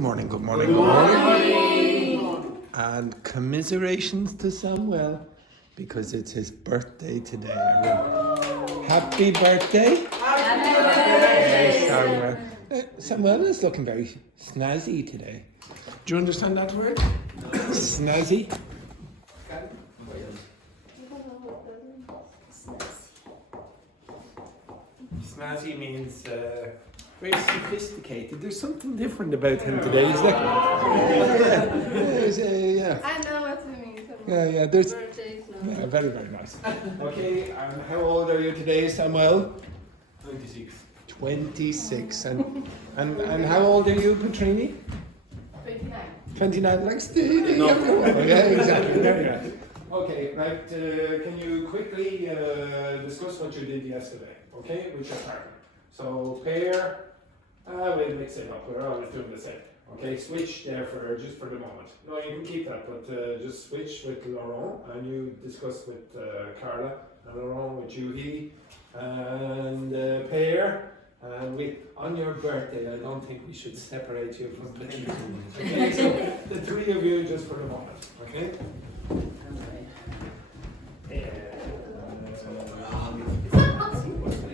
morning, good morning, good morning. And commiserations to Samuel, because it's his birthday today. Happy birthday. Happy birthday. Samuel. Samuel is looking very snazzy today. Do you understand that word? Snazzy? Snazzy means very sophisticated. There's something different about him today, isn't there? Yeah. I know what you mean. Yeah, there's very, very nice. Okay, how old are you today, Samuel? 26. 26. And how old are you, Petrini? 29. 29, like Steve. No. Yeah, exactly. Very nice. Okay, right. Can you quickly discuss what you did yesterday, okay, with your partner? So pair, we'll mix it up. We're always doing the same. Okay, switch there just for the moment. No, you can keep that, but just switch with Laurent, and you discuss with Carla, and Laurent with Juhi, and pair. And on your birthday, I don't think we should separate you from Patricia. Okay, so the three of you just for the moment, okay?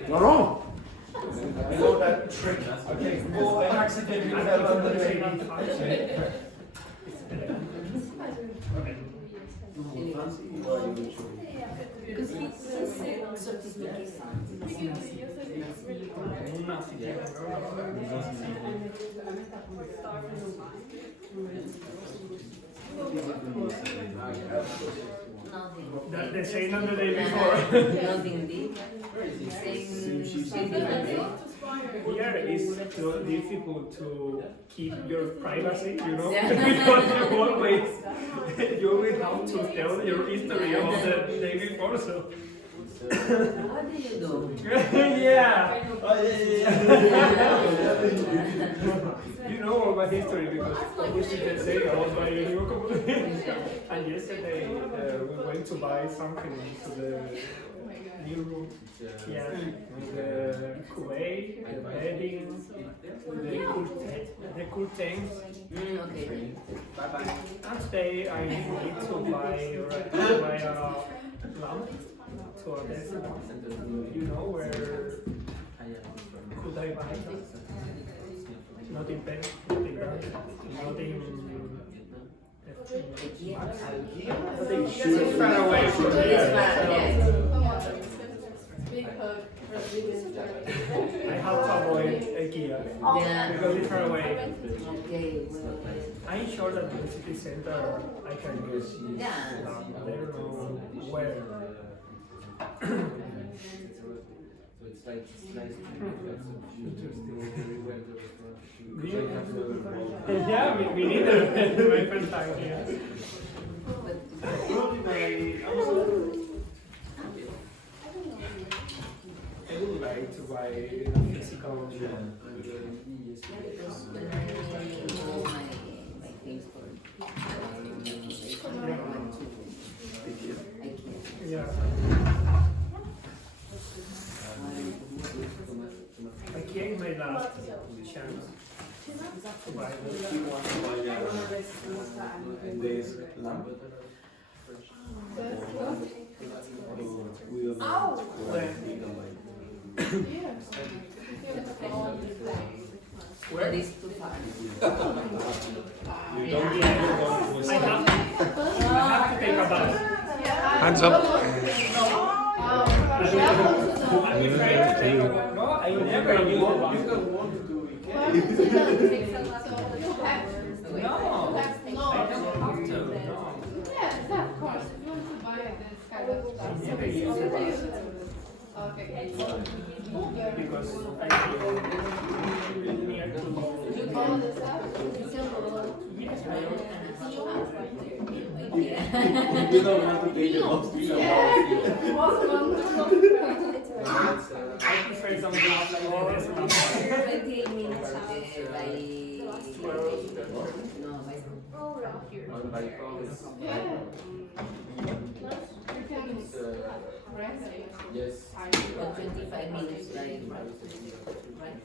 Laurent! I know that trick. Okay, oh, I accidentally fell on the baby. Because he said certificate. The same on the day before. Nothing deep. Same day. Here is so difficult to keep your privacy, you know, Yeah. because you always have to tell your history of the day before, so. How do you know? Yeah. You know all my history because obviously they say I was buying a new computer. And yesterday we went to buy something into the new room. Yeah, the Kuwait, the bedding, the curtains. Okay. And today I need to buy a lamp to a desk. You know where could I buy that? Not in pen, not in brand, not in. It's far away from It's here. far, yes. Come on. Big hug for the biggest journey. I have to avoid IKEA Yeah. because it's far away. Okay. I'm sure that in the city center I can use Yeah. I don't know where. Yeah, we need my first time here. I would like to buy a physical My things for Yeah. I gave my last chance to buy This lamp. Where is too far? You don't I have to take a bath. Hands up. I'm afraid to take a bath. No, I never use the bath. No, I don't have to. No. Yeah, of course. If you want to buy this kind of stuff. I never use the bath. Okay. Because I feel near to home. All this stuff? Yes, I You don't want to take it off. I prefer something more 28 minutes by. No, by. Yeah. You can rent it. Yes. But 25 minutes by. Right?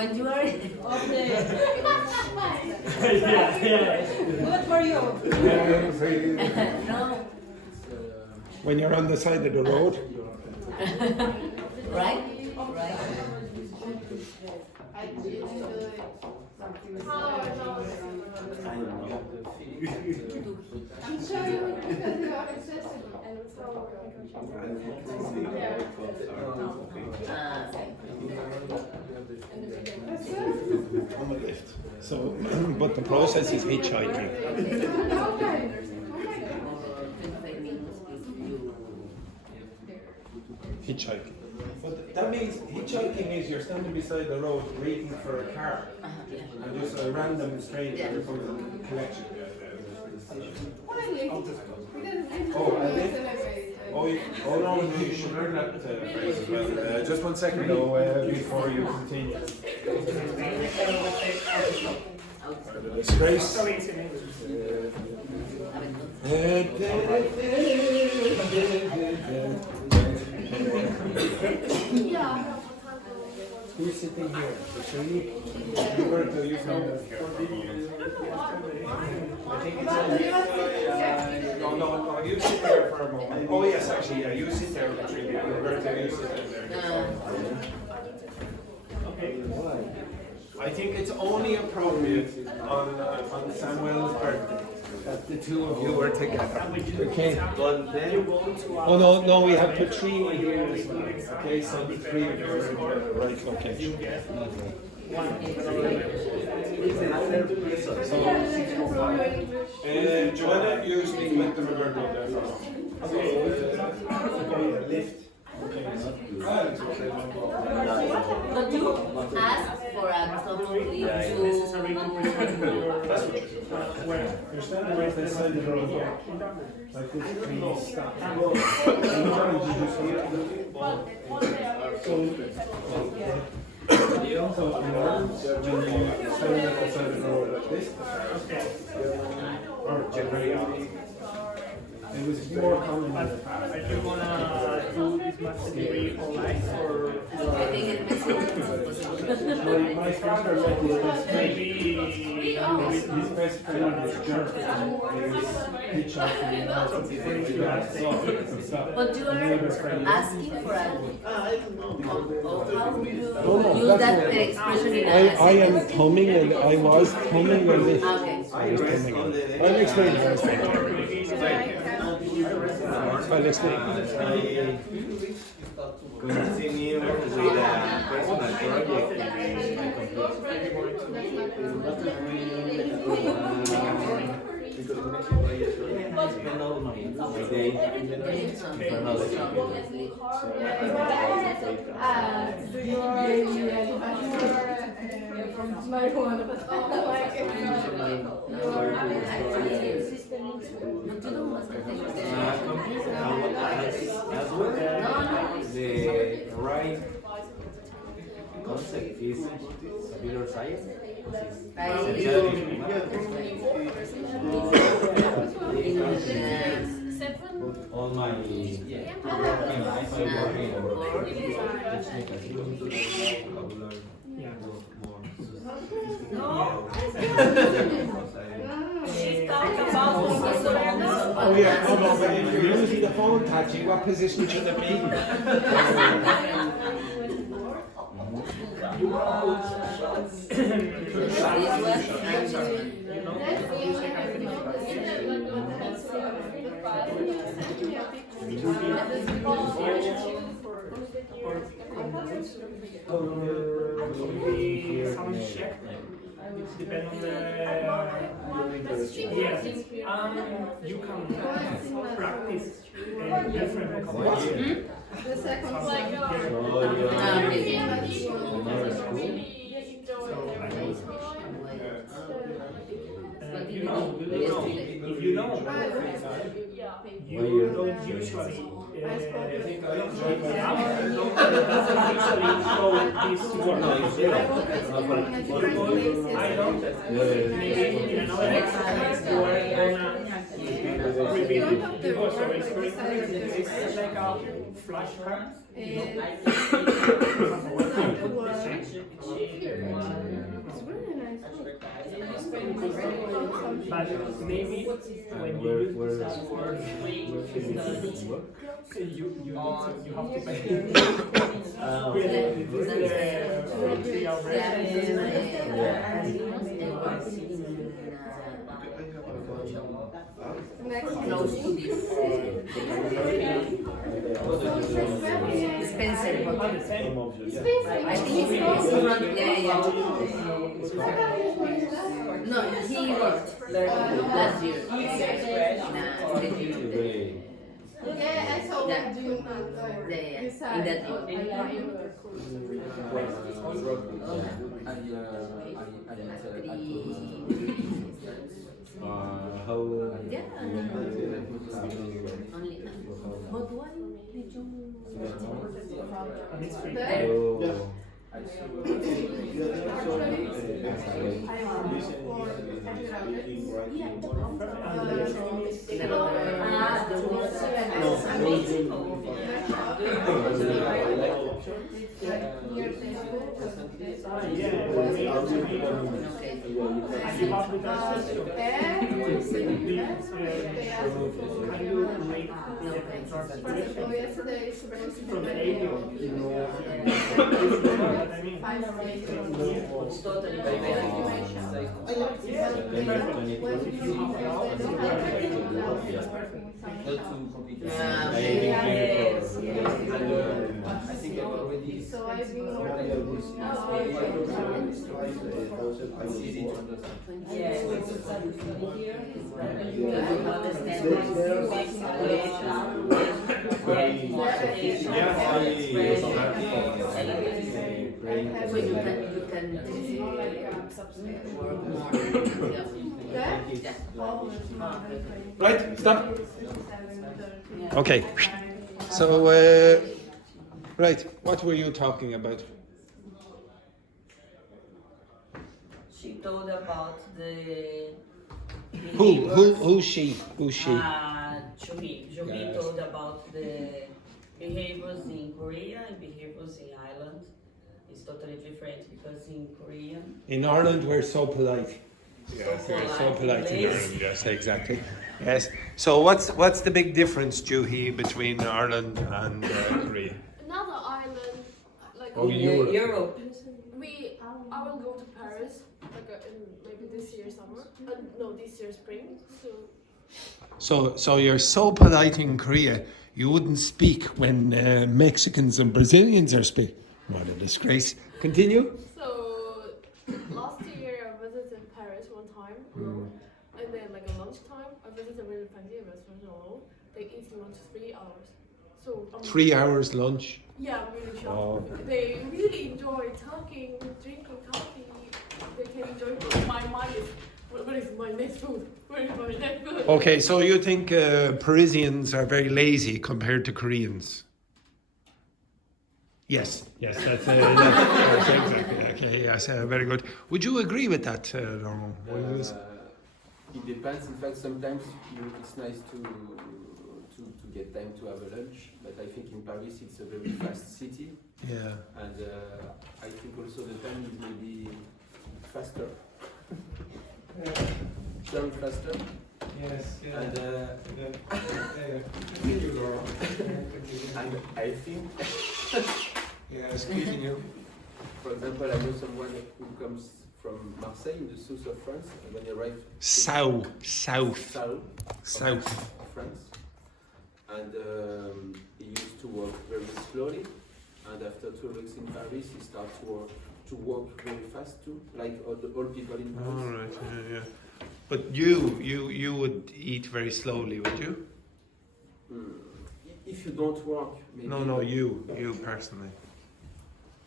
When you are Good for you. no, When you're on the side of the road. right? I'm sure you would because you are accessible and so. On the lift. So, but the process is hitchhiking. Hitchhiking. But that means hitchhiking is you're standing beside the road waiting for a car. And just a random stranger comes and collects you. Oh no, you should learn that phrase as well. Just 1 second though, before you continue. Disgrace. Sorry, it's in English. Who's sitting here? The tree? Where do you from? I think it's no, you sit there for a moment. Oh yes, actually, yeah, you sit there with the tree. Roberto, you sit there. Okay. I think it's only appropriate on Samuel's birthday that the two of you are together. Okay. Oh no, we have Patrina here as well. Okay, so the three of you are together. Right, okay. Joanna, you speak with the Roberto there for a moment. Lift. Okay. But you ask for a total leave You're standing right beside the road. Like this, please stop. So, when you stand outside the road like this, or generally, it was more common in the past. Are you gonna do this master degree online or I think it makes My father met his best friend. maybe His best friend was German. He was hitchhiking and all sorts of things. But you are asking for a how do you use that expression in I am thumbing and I was thumbing and this. Okay. I was thumbing. I'll explain. I'll explain. Continue with a personal project in my spend all my day for knowledge. Do you already from marijuana, but like As well, the right concept is computer science. All my working life, I work in technical vocabulary. Oh yeah, no, but if you're using the phone touching, what position should it be? sound check. Depend on the yes, you can practice different vocabulary. the second one. You know, if you know, you don't usually doesn't usually show this word. I know maybe in another exercise you are gonna repeat it because it's very it's like a flashcard. But maybe when you use this word, you have to pay. Close to this dispenser. I think it's front. Yeah. No, he worked last year. Yeah, I saw Yeah. you In that year. How Yeah. Only. But why did you? And it's free. From the radio, It's totally I think I've already So I've been it's easy to understand. So you can Right, stop. Okay. So, right, what were you talking about? She told about the Who's she? Juhi told about the behaviors in Korea and behaviors in Ireland. It's totally different because in Korean, In Ireland, we're so polite. Yes, We're so polite in yes. Ireland. Yes, exactly. Yes. So, what's the big difference, Juhi, between Ireland and Korea? another island, like Oh, Europe. Europe. I will go to Paris, like in maybe this year summer. No, this year spring. So you're so polite in Korea, you wouldn't speak when Mexicans and Brazilians are speaking. What a disgrace. Continue. So last year I visited Paris one time, and then like at lunchtime I visited a really fancy restaurant alone. They eat lunch 3 hours. So 3 hours lunch. Yeah, I'm really shocked. Oh. They really enjoy talking, drinking coffee. They can enjoy food. My mind is, where is my next food? Where is my next food? Okay, so you think Parisians are very lazy compared to Koreans? Yes, that's exactly. Okay, yes, very good. Would you agree with that, Laurent? It depends. In fact, sometimes it's nice to get time to have a lunch, but I think in Paris it's a very fast city, Yeah. and I think also the time is maybe faster, very faster. Yes. And I think, Yes, continue. for example, I know someone who comes from Marseille in the south of France, and when he arrives South. south South. of France, and he used to walk very slowly, and after 2 weeks in Paris, he starts to walk very fast too, like all people in Paris. All right. Yeah. But you would eat very slowly, would you? If you don't work, maybe. No, you personally.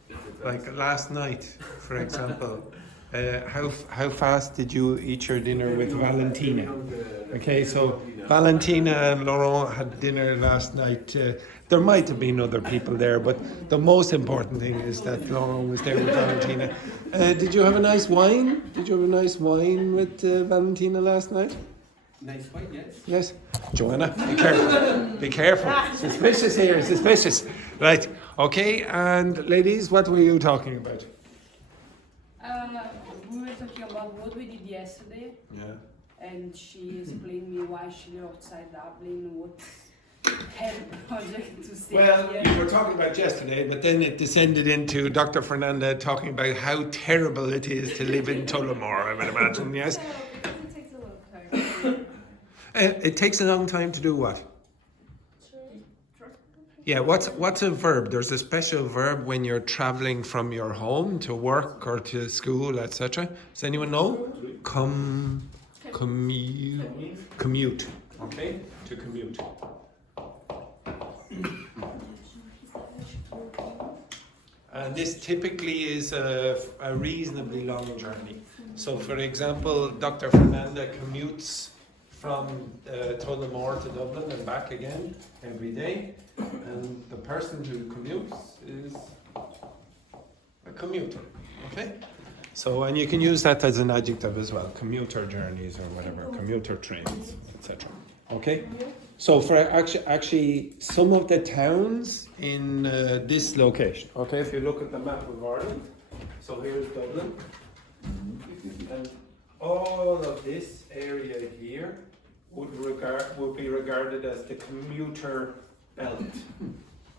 It depends. Like last night, for example, how fast did you eat your dinner with Valentina? Okay, so Valentina and Laurent had dinner last night. There might have been other people there, but the most important thing is that Laurent was there with Valentina. Did you have a nice wine? Did you have a nice wine with Valentina last night? Nice wine, yes. Yes. Joanna, be careful. Be careful. Suspicious here, suspicious. Right. Okay, and ladies, what were you talking about? We were talking about what we did yesterday. Yeah. and she explained me why she lived outside Dublin, what's her project to stay Well, here. you were talking about yesterday, but then it descended into Dr. Fernanda talking about how terrible it is to live in Tullamore, I would imagine, yes? No, because it takes a long time. It takes a long time to do what? Yeah, what's a verb? There's a special verb when you're traveling from your home to work or to school, etc. Does anyone know? Commute. Okay, to commute. And this typically is a reasonably long journey. So, for example, Dr. Fernanda commutes from Tullamore to Dublin and back again every day. And the person who commutes is a commuter. Okay? So, and you can use that as an adjective as well. Commuter journeys or whatever, commuter trains, etc. Okay? So for actually some of the towns in this location, okay, if you look at the map of Ireland, so here's Dublin, and all of this area here would be regarded as the commuter belt,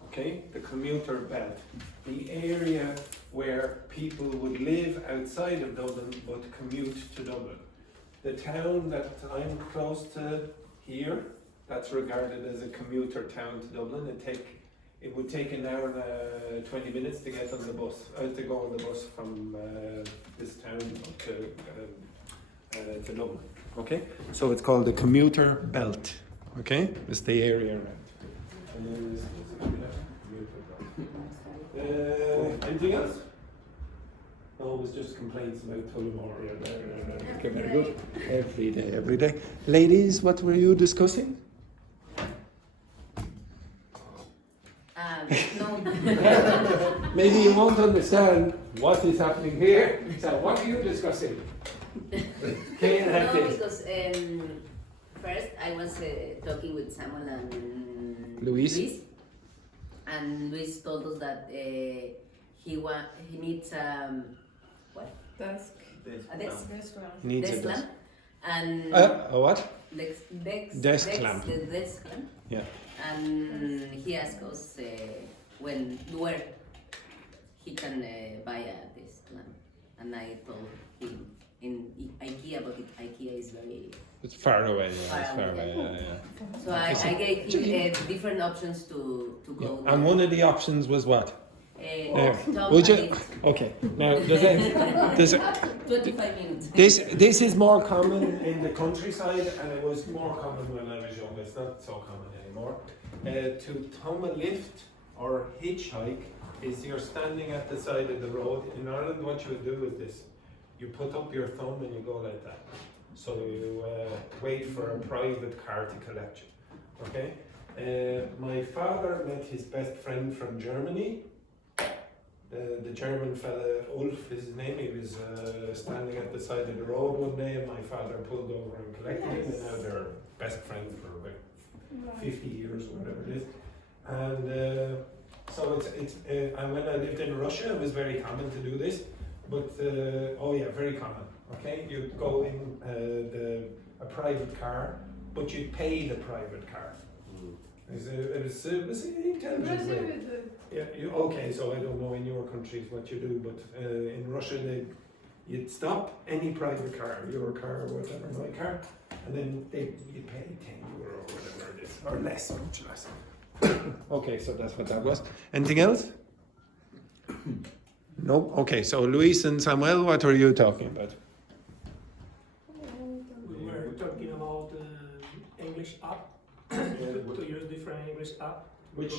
okay, the commuter belt, the area where people would live outside of Dublin but commute to Dublin. The town that I'm close to here, that's regarded as a commuter town to Dublin. It would take an hour and 20 minutes to get on the bus, to go on the bus from this town to Dublin. Okay, so it's called the commuter belt. Okay, it's the area around. And then this is the commuter belt. Anything else? No, it was just complaints about Tullamore. Okay, very good. Every day. Ladies, what were you discussing? No. Maybe you won't understand what is happening here. So, what are you discussing? Can I have No, this? because first I was talking with Samuel and Luis. and Luis told us that he needs what? Desk. A desk. Needs a Desk desk. lamp. And A what? desk lamp. The desk lamp. Yeah. And he asked us where he can buy a desk lamp. And I told him in IKEA, but IKEA is very It's far away. Yeah, far it's far away. away. Yeah. So I gave him different options to go. Yeah. And one of the options was what? Tom Would you? and it. Okay. Now, does it, 25 minutes. this is more common in the countryside, and it was more common when I was young. It's not so common anymore. To tow a lift or hitchhike is you're standing at the side of the road. In Ireland, what you would do is this: you put up your thumb and you go like that. So you wait for a private car to collect you. Okay. My father met his best friend from Germany. The German fella, Ulf is his name, he was standing at the side of the road one day and my father pulled over and collected him, and now they're best friends for about 50 years or whatever it is. And so it's and when I lived in Russia it was very common to do this, but very common, okay? You'd go in a private car, but you'd pay the private car. It was intelligent way. Yeah, okay, so I don't know in your countries what you do, but in Russia you'd stop any private car, your car or whatever, my car, and then you'd pay €10 or whatever it is, or less, much less. Okay, so that's what that was. Anything else? No? Okay, so Luis and Samuel, what were you talking about? We were talking about English app, to use different English app. Did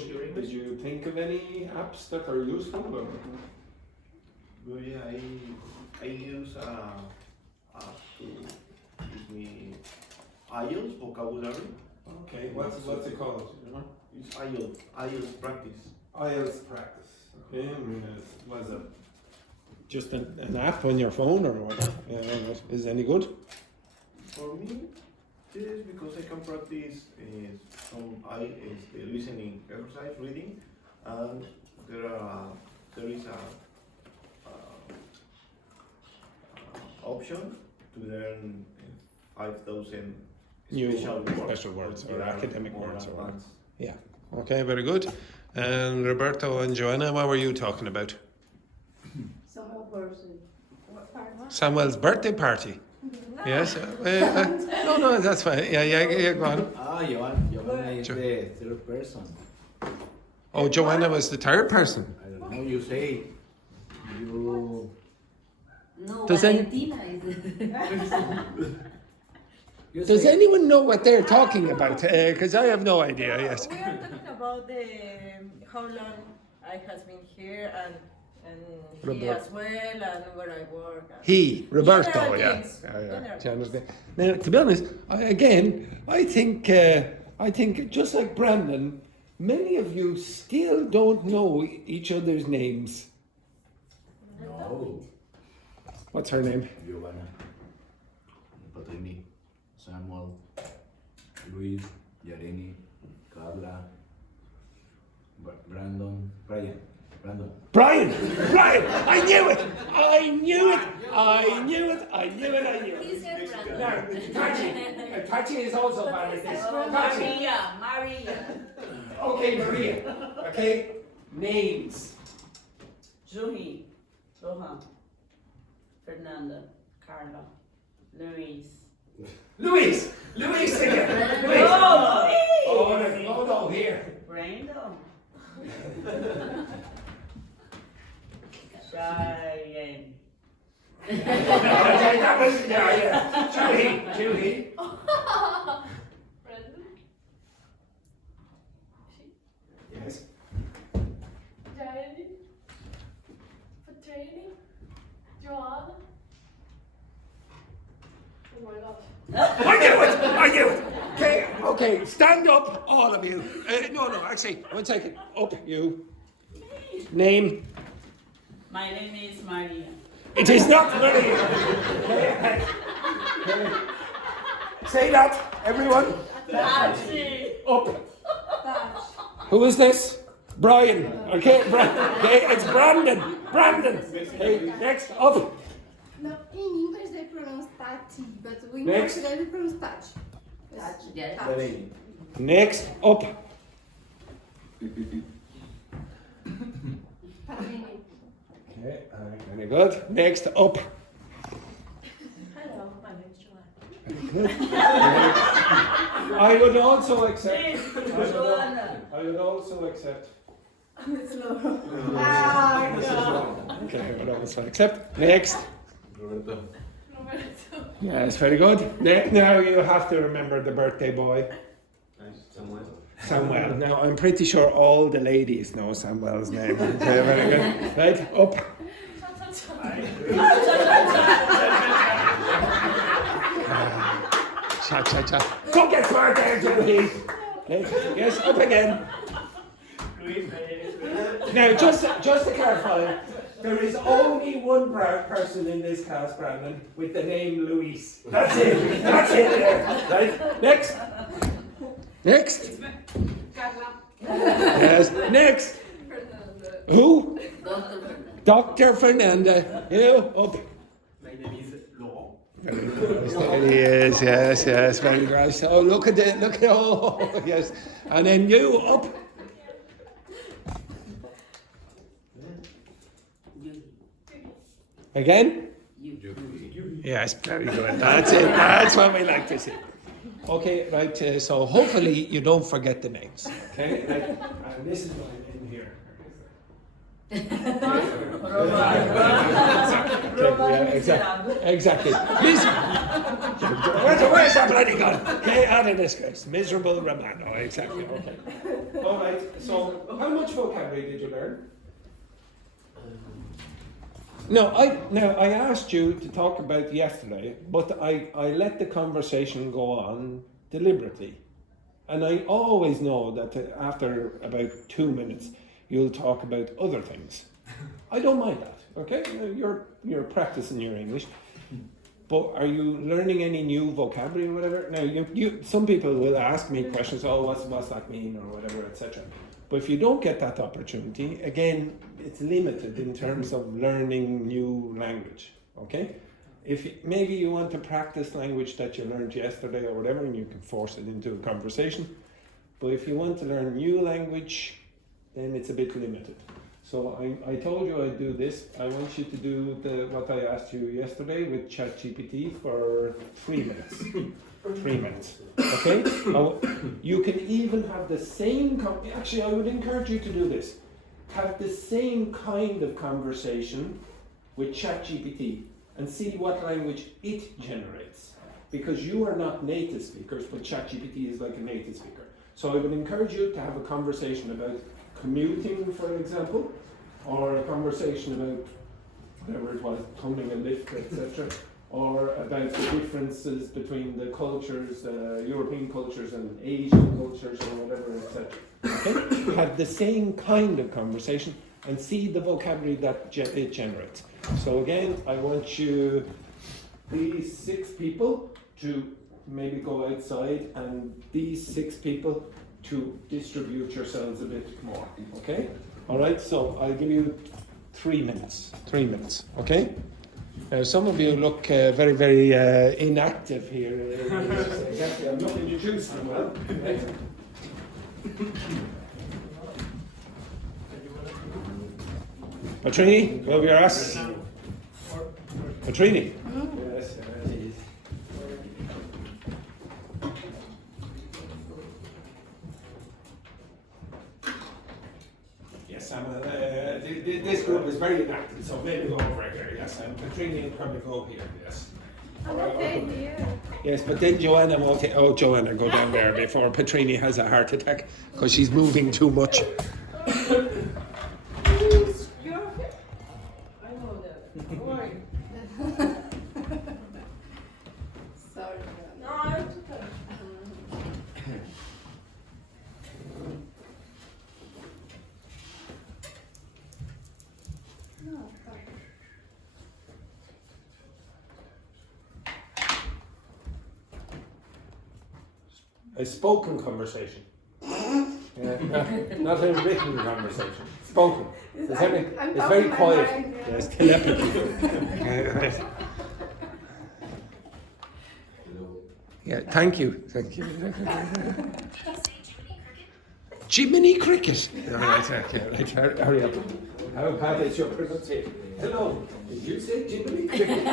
you think of any apps that are useful? Or? Well, yeah, I use app to give me IELTS vocabulary. Okay, what's it called? You know? It's IELTS practice. IELTS practice. Okay, was it just an app on your phone or what? Is it any good? For me, yes, because I can practice some listening exercise, reading, and there is a option to learn 5,000 New special special words but or they are academic more words or what? advanced. Yeah. Okay, very good. And Roberto and Joanna, what were you talking about? Some person. Samuel's birthday party. Yes. No, that's fine. Yeah, go on. Ah, Joanna is the third person. Oh, Joanna was the third person. I don't know, you say you... No, Does any- Valentina is you Does say- anyone know what they're talking about? Because I have no idea. Yes. We are talking about the how long I has been here and he Robert. as well and where I work. And He, Roberto. General Yeah. things. Yeah. General Do you understand? Now, to be honest, I think just like Brandon, many of you still don't know each other's names. No, What's her name? Giovanna, Patrini, Samuel, Luis, Yareni, Carla, Brandon, Brian. Brian! I knew it! He said Now, Brandon. Tachi is also valid. Tachi. Maria. Okay, Maria. Okay, names. Juhi, Rohan, Fernanda, Carla, Luis. Luis again. Luis. Oh, no, here. Brandon. Brian. Okay, that was, yeah. Juhi. Brandon, Yes. Jaeli, Patrini, Joanna. Oh my gosh. I knew it. Okay, stand up, all of you. No, actually, 1 second. Up, you. Name. My name is Maria. It is not Maria. Say that, everyone. Tachi. Up. Who is this? Brian. Okay, okay, it's Brandon. Okay, next, up. No, in English they pronounce Tati, but we Next. they pronounce Touch. Yeah. Yareni. Next, up. Okay, very good. Next, up. Hello, my name is Joanna. I would also accept. Joanna. I would also accept. Ah, Okay, I would also accept. Next. Roberto. Roberto. Yes, very good. Now you have to remember the birthday boy, Samuel. Now I'm pretty sure all the ladies know Samuel's name. Okay, very good. Right, up. Cha. Don't get smart there, Jimmy. Yes, up again. Now, just to clarify, there is only one person in this class, Brandon, with the name Luis. That's it. That's it there. Right? Next. Yes. Next. Who? Dr. Fernanda. You up. My name is Laurent. There he is. Yes. Very nice. Oh, look at it. Oh, yes. And then you up. Again? Yes, very good. That's it. That's what we like to see. Okay, right. So hopefully you don't forget the names. Okay? And this is what I'm in here. Exactly. Where's that bloody gun? Okay, out of disgrace. Miserable Romano. Exactly. Okay. All right. So, how much vocabulary did you learn? No, I asked you to talk about yesterday, but I let the conversation go on deliberately. And I always know that after about 2 minutes, you'll talk about other things. I don't mind that, okay? You're practicing your English. But are you learning any new vocabulary or whatever? Now, some people will ask me questions, what's that mean or whatever, etc. But if you don't get that opportunity, again, it's limited in terms of learning new language, okay? maybe you want to practice language that you learned yesterday or whatever, and you can force it into a conversation. But if you want to learn new language, then it's a bit limited. So I told you I'd do this. I want you to do what I asked you yesterday with ChatGPT for 3 minutes. 3 minutes. Okay? You can even have the same. Actually, I would encourage you to do this. Have the same kind of conversation with ChatGPT and see what language it generates. Because you are not native speakers, but ChatGPT is like a native speaker. So I would encourage you to have a conversation about commuting, for example, or a conversation about whatever it was, owning a lift, etc., or about the differences between the cultures, European cultures and Asian cultures, or whatever, etc. Okay? Have the same kind of conversation and see the vocabulary that it generates. So again, I want you, these 6 people, to maybe go outside, and these 6 people to distribute yourselves a bit more. Okay? All right. So I'll give you 3 minutes. 3 minutes. Okay? Some of you look very, very inactive here. Exactly. I'm not introduced them well. Right? Patrini, go over your ass. Patrini. Yes. Yes, this group is very inactive, so maybe go over here. Yes, and Patrini will probably go here. Yes. I'm okay here. Yes, but then Joanna will take. Oh, Joanna, go down there before Patrini has a heart attack because she's moving too much. Sorry. No, I'm okay. No, fine. A spoken conversation. Not a written conversation. Spoken. It's very quiet. Mind, yeah. Yes, telepathy. Yeah, thank you. Thank you. Jiminy Cricket. All right, okay, right, hurry up. How bad is your pronunciation? Hello, did you say Jiminy Cricket?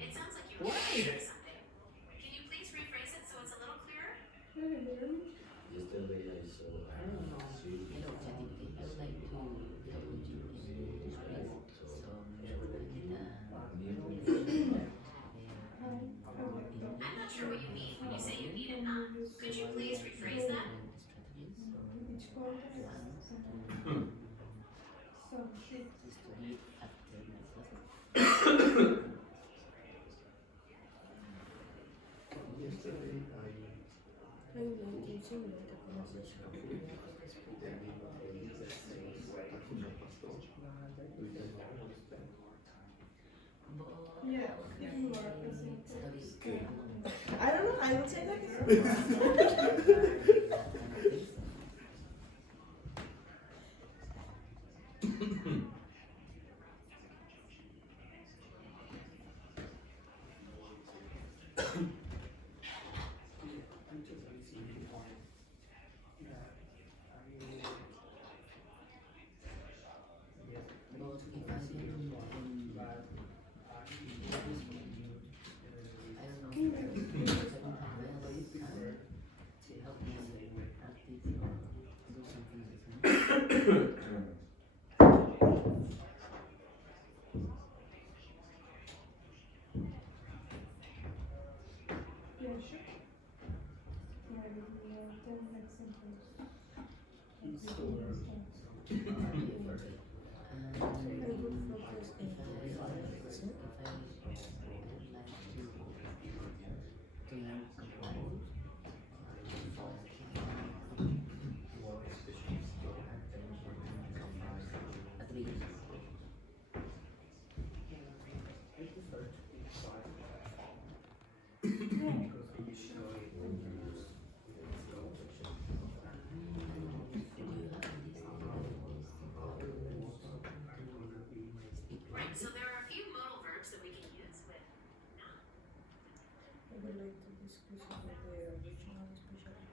It sounds like you were saying something. Can you please rephrase it so it's a little clearer? Yesterday I saw I'm not sure what you mean when you say you need it not. Could you please rephrase that? I don't know, I will take that. relate to discussion of the original specialties?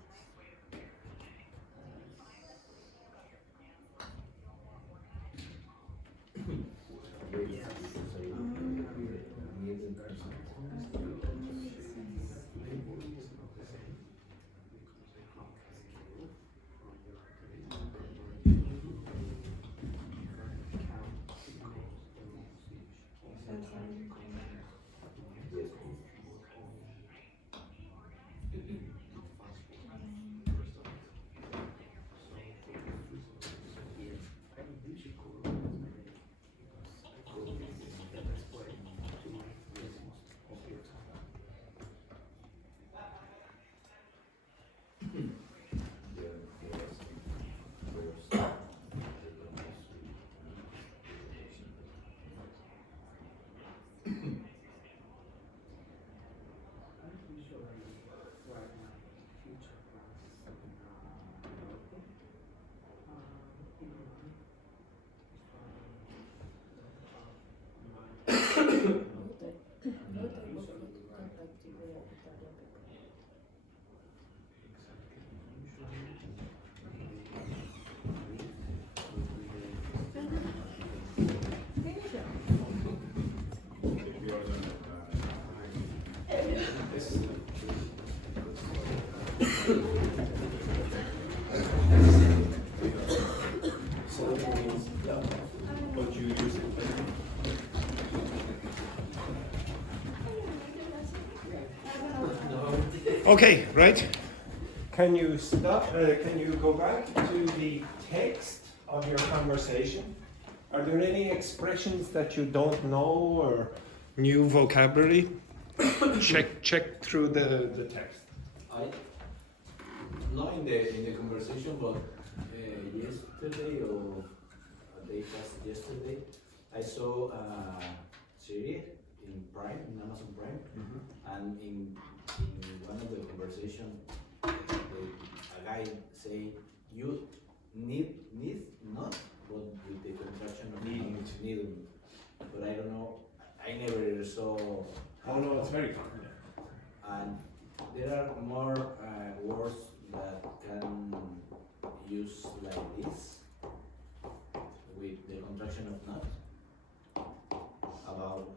Okay, right. Can you stop? Can you go back to the text of your conversation? Are there any expressions that you don't know or new vocabulary? check through the text. Not in the conversation, but yesterday or a day past yesterday, I saw a series in Prime, in Amazon Prime, and in one of the conversation, a guy say, you need not, but with the contraction of need. But I don't know, I never saw. Oh no, it's very common. And there are more words that can use like this with the contraction of not. About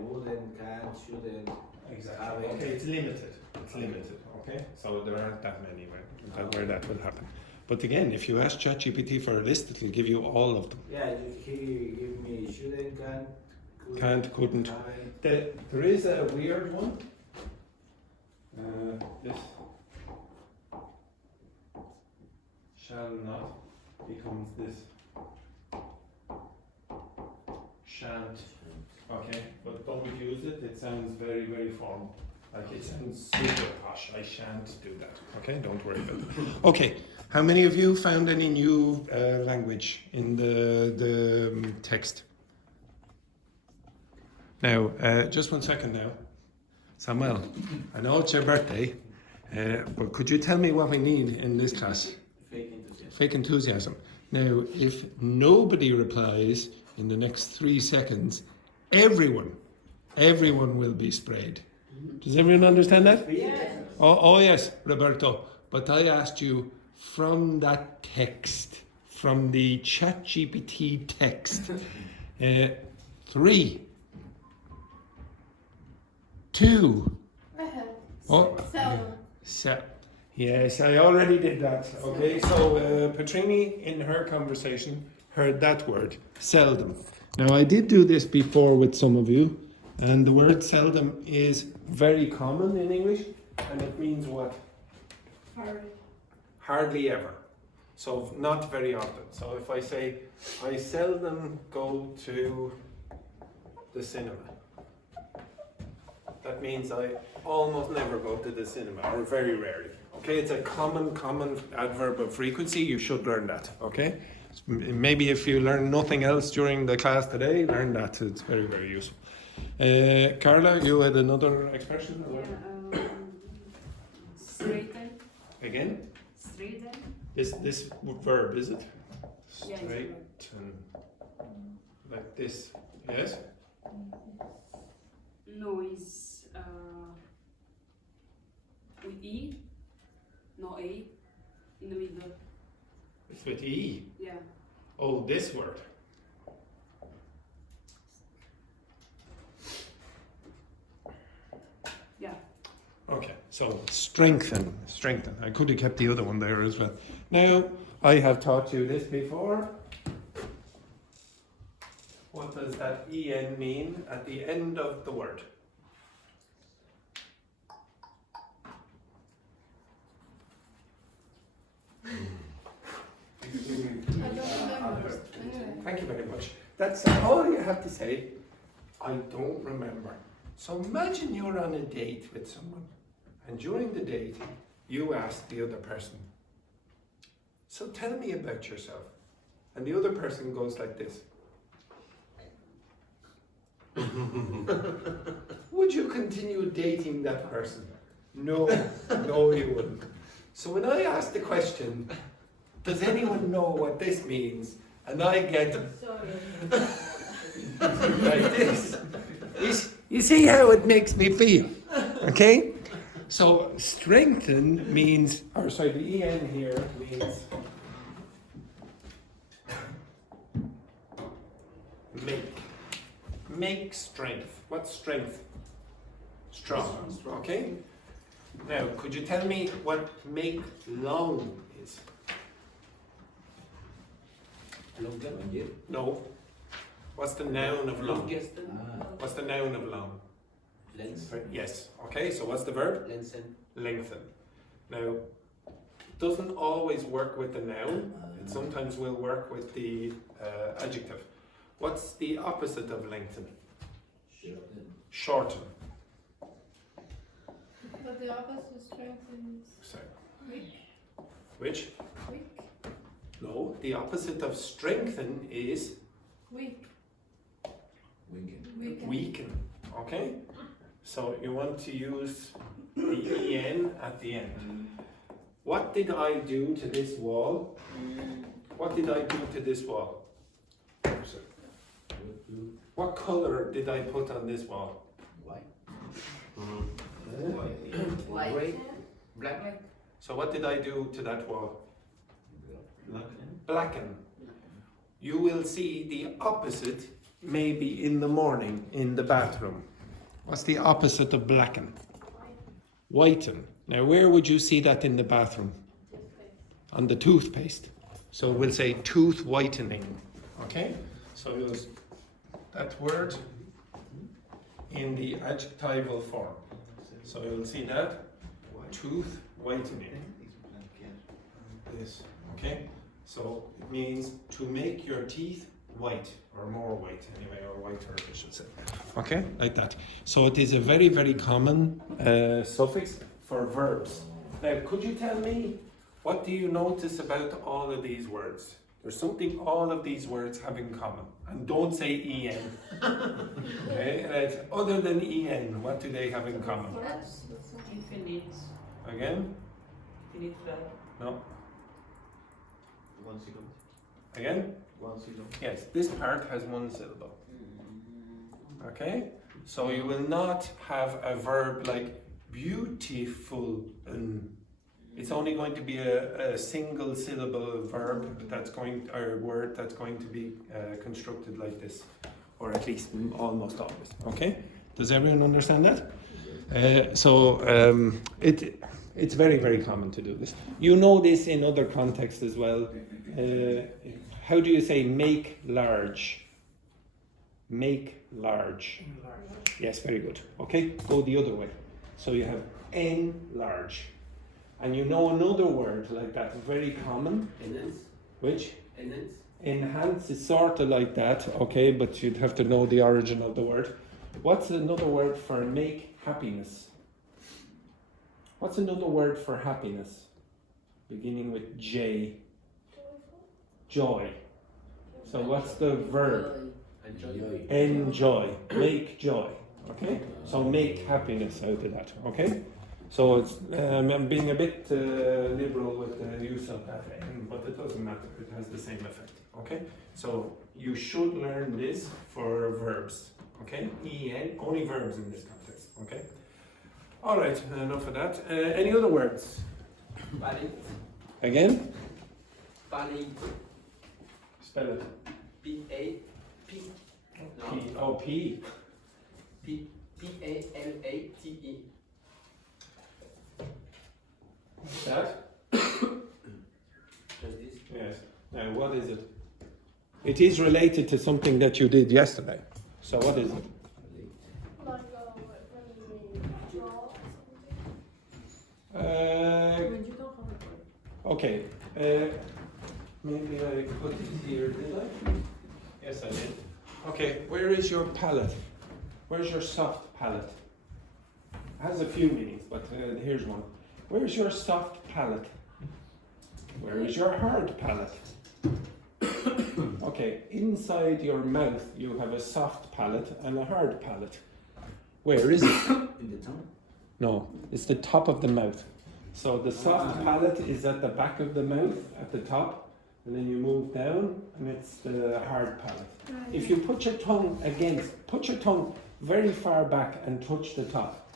wouldn't, can't, shouldn't. Exactly. Okay, it's limited. It's limited. Okay, so there aren't that many where that will happen. But again, if you ask ChatGPT for a list, it will give you all of them. Yeah, he give me shouldn't, Can't, couldn't. There is a weird one. This shall not becomes this shan't. Okay, but don't use it. It sounds very, very formal. Like it sounds super posh. I shan't do that. Okay, don't worry about it. Okay, how many of you found any new language in the text? Now, just 1 second now. Samuel, I know it's your birthday, but could you tell me what we need in this class? Fake enthusiasm. Fake enthusiasm. Now, if nobody replies in the next 3 seconds, everyone will be sprayed. Does everyone understand that? Yes. Oh yes, Roberto. But I asked you from that text, from the ChatGPT text, 3, 2. So, yes, I already did that. Okay, so Petrini in her conversation heard that word, seldom. Now I did do this before with some of you, and the word seldom is very common in English, and it means what? Hardly ever. So not very often. So if I say, I seldom go to the cinema, that means I almost never go to the cinema, or very rarely. Okay, it's a common adverb of frequency. You should learn that, okay? Maybe if you learn nothing else during the class today, learn that. It's very, very useful. Carla, you had another expression? Straighten. Again? Straighten. This verb, is it? Yeah, it's a verb. Straighten. Like this, yes? No, it's with E, no A, in the middle. It's with E. Yeah. Oh, this word. Yeah. Okay, so strengthen. I could have kept the other one there as well. Now, I have taught you this before. What does that EN mean at the end of the word? I don't remember. Thank you very much. That's all you have to say. I don't remember. So imagine you're on a date with someone, and during the date, you ask the other person, so tell me about yourself. And the other person goes like this. Would you continue dating that person? No, no you wouldn't. So when I ask the question, does anyone know what this means? And I get like this. You see how it makes me feel, okay? So strengthen means, or sorry, the EN here means make. Make strength. What's strength? Strong, okay? Now, could you tell me what make long is? No. What's the noun of long? What's the noun of long? Length. Yes. Okay, so what's the verb? Lengthen. Lengthen. Now, it doesn't always work with the noun. It sometimes will work with the adjective. What's the opposite of lengthen? Shorten. But the opposite strength is Sorry. weak. Which? Weak. No, the opposite of strengthen is Weak. Weaken. weaken. Okay? So you want to use the EN at the end. What did I do to this wall? What did I do to this wall? What color did I put on this wall? White. White. Black. So what did I do to that wall? Black. Blacken. You will see the opposite maybe in the morning in the bathroom. What's the opposite of blacken? Whiten. Now where would you see that in the bathroom? On the toothpaste. So we'll say tooth whitening. Okay? So use that word in the adjectival form. So you'll see that tooth whitening. This. Okay? So it means to make your teeth white, or more white anyway, or whiter I should say. Okay, like that. So it is a very, very common suffix for verbs. Now, could you tell me, what do you notice about all of these words? There's something all of these words have in common. And don't say EN. Okay, and other than EN, what do they have in common? Infinite. Again? Infinite verb. No. One syllable. Again? One syllable. Yes, this part has one syllable. Okay? So you will not have a verb like beautiful. It's only going to be a single syllable verb that's going, or word that's going to be constructed like this, or at least almost always. Okay? Does everyone understand that? It's very, very common to do this. You know this in other contexts as well. How do you say make large? Make large. Yes, very good. Okay, go the other way. So you have enlarge. And you know another word like that, very common. Enhance. Which? Enhance. Enhance is sort of like that, okay, but you'd have to know the origin of the word. What's another word for make happiness? What's another word for happiness? Beginning with J. Joy. So what's the verb? Enjoy. Enjoy. Make joy. Okay? So make happiness out of that. Okay? So it's I'm being a bit liberal with the use of that N, but it doesn't matter. It has the same effect. Okay? So you should learn this for verbs. Okay, en, only verbs in this context. Okay. All right, enough of that. Any other words? Valid. Again? Valid. Spell it. P-A-P. P. Oh, P. P-A-L-A-T-E. What's that? Just this. Yes. Now, what is it? It is related to something that you did yesterday. So, what is it? Like when we draw or something. Okay. Maybe I put it here, did I? Yes, I did. Okay, where is your palate? Where's your soft palate? It has a few meanings, but here's one. Where's your soft palate? Where is your hard palate? Okay, inside your mouth you have a soft palate and a hard palate. Where is it? In the tongue? No, it's the top of the mouth. So the soft palate is at the back of the mouth, at the top, and then you move down, and it's the hard palate. If you put your tongue put your tongue very far back and touch the top.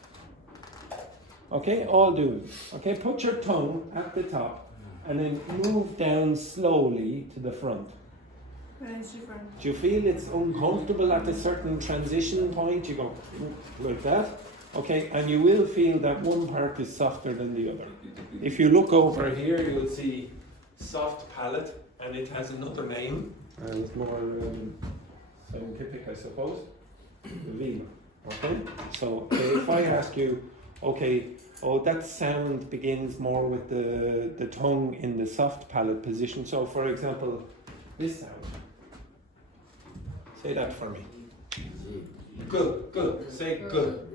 Okay, all do. Okay, put your tongue at the top, and then move down slowly to the front. Do you feel it's uncomfortable at a certain transition point? You go like that. Okay, and you will feel that one part is softer than the other. If you look over here, you'll see soft palate, and it has another name, and it's more scientific, I suppose. Veal. Okay, so if I ask you, okay, that sound begins more with the tongue in the soft palate position. So, for example, this sound. Say that for me. Good, good. Say good.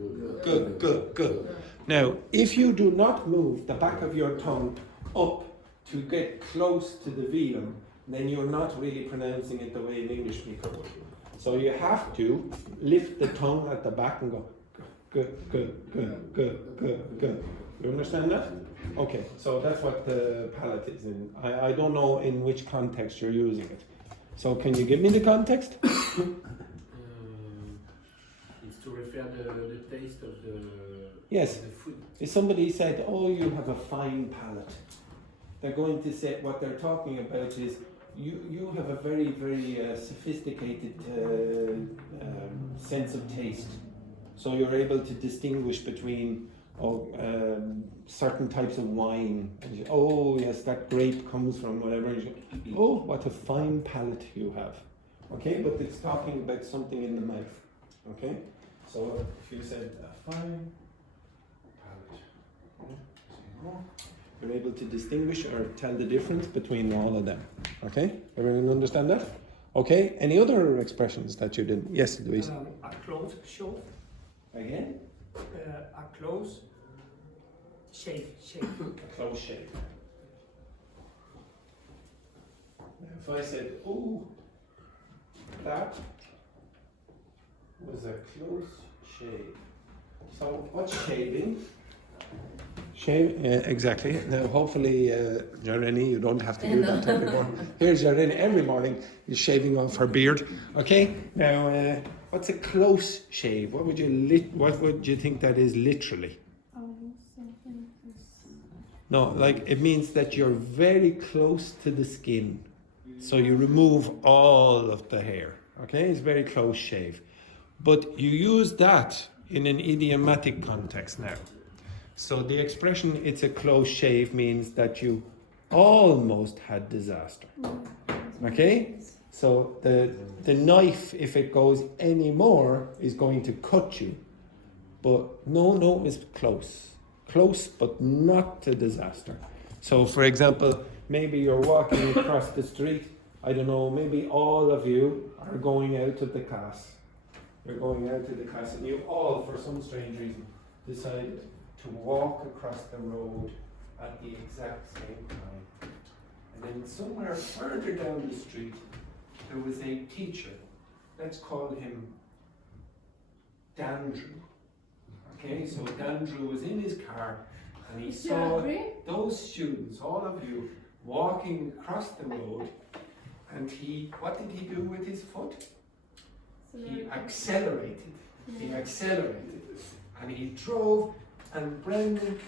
Good, good, good. Now, if you do not move the back of your tongue up to get close to the velum, then you're not really pronouncing it the way an English speaker would. So you have to lift the tongue at the back and go good, good, good, good, good, good. You understand that? Okay, so that's what the palate is in. I don't know in which context you're using it. So can you give me the context? It's to refer the taste of the, yes. of the food. If somebody said, oh, you have a fine palate, they're going to say, what they're talking about is, you have a very, very sophisticated sense of taste. So you're able to distinguish between certain types of wine. And you, oh yes, that grape comes from whatever. And you go, oh, what a fine palate you have. Okay, but it's talking about something in the mouth. Okay, so if you said a fine palate, you're able to distinguish or tell the difference between all of them. Okay, everyone understand that? Okay, any other expressions that you didn't? Yes, Louise. A close shave. Again? A close shave. A close shave. If I said, oh, that was a close shave. So what's shaving? Shave, exactly. Now, hopefully, Jareni, you don't have to do that every morning. Here's Jareni every morning. He's shaving off her beard. Okay. Now, what's a close shave? What would you think that is literally? No, like it means that you're very close to the skin, so you remove all of the hair. Okay, it's very close shave, but you use that in an idiomatic context now. So the expression "it's a close shave" means that you almost had disaster. Okay? So the knife, if it goes any more, is going to cut you. But no, it's close. Close, but not to disaster. So for example, maybe you're walking across the street, I don't know, maybe all of you are going out of the class. You're going out of the class and you all, for some strange reason, decided to walk across the road at the exact same time. And then somewhere further down the street, there was a teacher. Let's call him Dandrew. Okay, so Dandrew was in his car and he saw those students, all of you, walking across the road, and what did he do with his foot? he accelerated. He accelerated. And he drove, and Brendan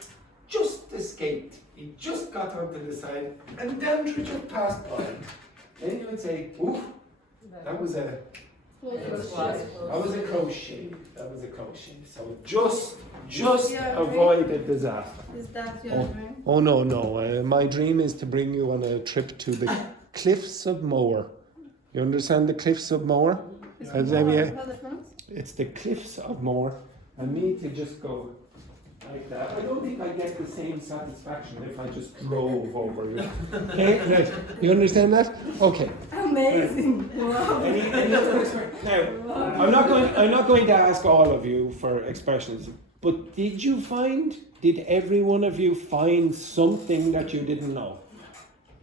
just escaped. He just got onto the side, and Dandridge just passed by. Then you would say, oof, that was a close shave. That was a close shave. So just avoid a disaster. Is that your dream? Oh no. My dream is to bring you on a trip to the Cliffs of Moher. You understand the Cliffs of Moher? It's the Cliffs of Moher. And me to just go like that. I don't think I get the same satisfaction if I just drove over it. Okay, right. You understand that? Okay. Amazing! Wow. Any other expression? Now, I'm not going to ask all of you for expressions, but did every one of you find something that you didn't know?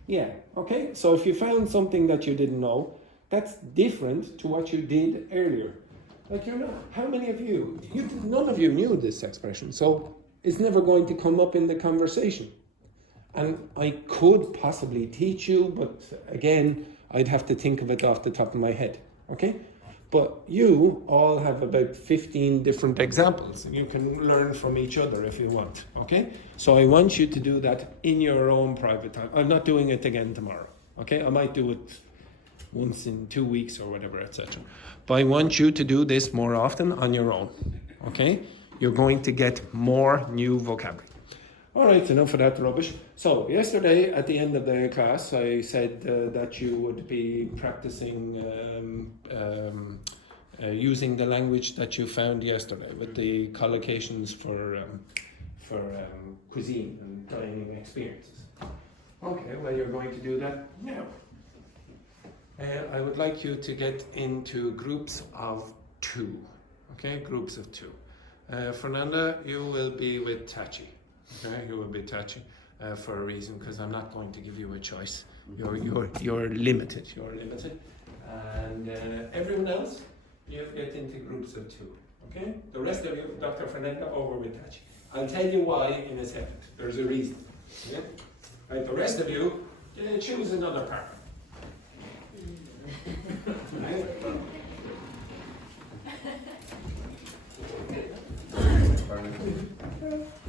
Yeah, okay? So if you found something that you didn't know, that's different to what you did earlier. Like, how many of you, none of you knew this expression, so it's never going to come up in the conversation. And I could possibly teach you, but again, I'd have to think of it off the top of my head, okay? But you all have about 15 different examples, and you can learn from each other if you want, okay? So I want you to do that in your own private time. I'm not doing it again tomorrow, okay? I might do it once in 2 weeks or whatever, etc. But I want you to do this more often on your own, okay? You're going to get more new vocabulary. All right, enough of that rubbish. So yesterday at the end of the class, I said that you would be practicing using the language that you found yesterday with the collocations for cuisine and dining experiences. Okay, well, you're going to do that now. I would like you to get into groups of 2. Okay, groups of 2. Fernanda, you will be with Tachi. Okay, you will be Tachi for a reason, because I'm not going to give you a choice. You're limited. You're limited. And everyone else, you get into groups of 2. Okay, the rest of you, Dr. Fernanda, over with Tachi. I'll tell you why in a second. There's a reason. Okay? Right, the rest of you, choose another partner. Right?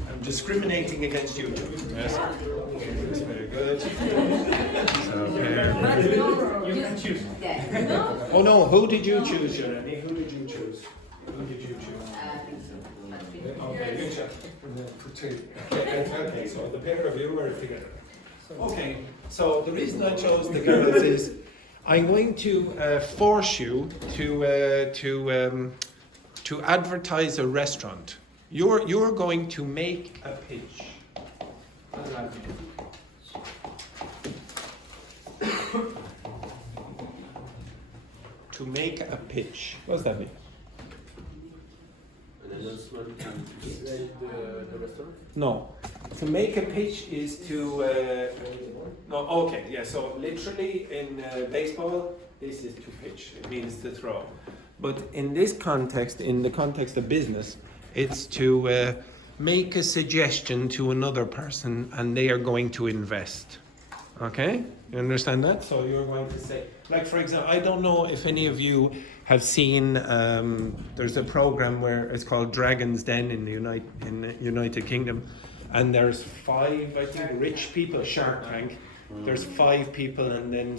I'm discriminating against you two. Yes. That's very good. So, You can choose. oh no, who did you choose, Jeremy? Who did you choose? Who did you choose? Okay, you choose. Okay, so the pair of you are together. Okay, so the reason I chose the girls is I'm going to force you to advertise a restaurant. You're going to make a pitch. What does that mean? To make a pitch. What does that mean? The restaurant? No. To make a pitch is to... no, okay, yeah, so literally in baseball, this is to pitch. It means to throw. But in this context, in the context of business, it's to make a suggestion to another person and they are going to invest. Okay? You understand that? So you're going to say, like for example, I don't know if any of you have seen, there's a program where it's called Dragon's Den in the United Kingdom, and there's 5, I think, rich people, Shark Tank. There's 5 people, and then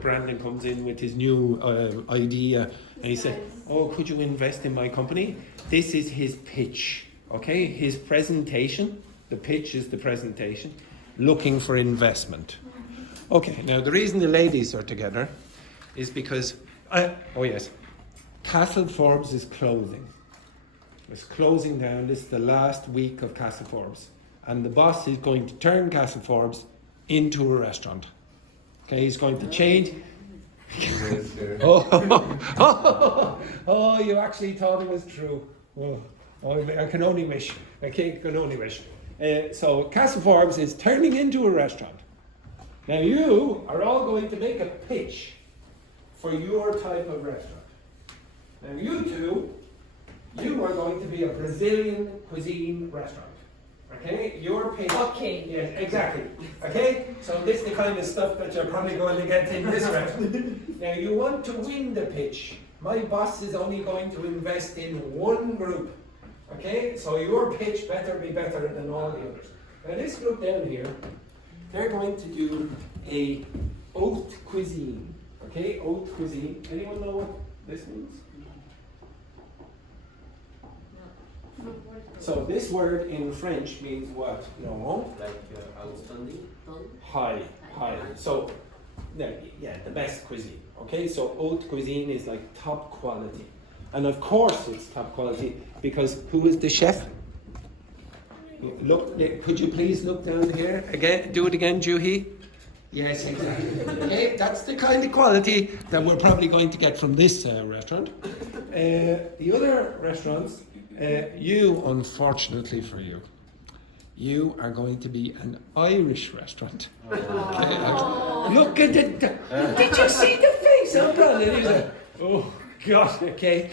Brandon comes in with his new idea, and he said, "Oh, could you invest in my company?" This is his pitch, okay? His presentation. The pitch is the presentation. Looking for investment. Okay. Now the reason the ladies are together is because Castle Forbes is closing. It's closing down. This is the last week of Castle Forbes, and the boss is going to turn Castle Forbes into a restaurant. Okay, he's going to change. Oh, you actually thought it was true. Oh, I can only wish. Okay, can only wish. So Castle Forbes is turning into a restaurant. Now you are all going to make a pitch for your type of restaurant. Now you two, you are going to be a Brazilian cuisine restaurant. Okay, your pitch. Okay. Yes, exactly. Okay, so this is the kind of stuff that you're probably going to get in this restaurant. Now you want to win the pitch My boss is only going to invest in one group. Okay, so your pitch better be better than all the others. Now this group down here, they're going to do a haute cuisine. Okay, haute cuisine. Anyone know what this means? So this word in French means what? No. Like outstanding. High. So, yeah, the best cuisine. Okay, so haute cuisine is like top quality. And of course it's top quality because who is the chef? Look, could you please look down here again? Do it again, Juhi. Yes, exactly. Okay, that's the kind of quality that we're probably going to get from this restaurant. The other restaurants, you, unfortunately for you, you are going to be an Irish restaurant. Okay, look at it. Did you see the face of Brandon? Oh, God. Okay.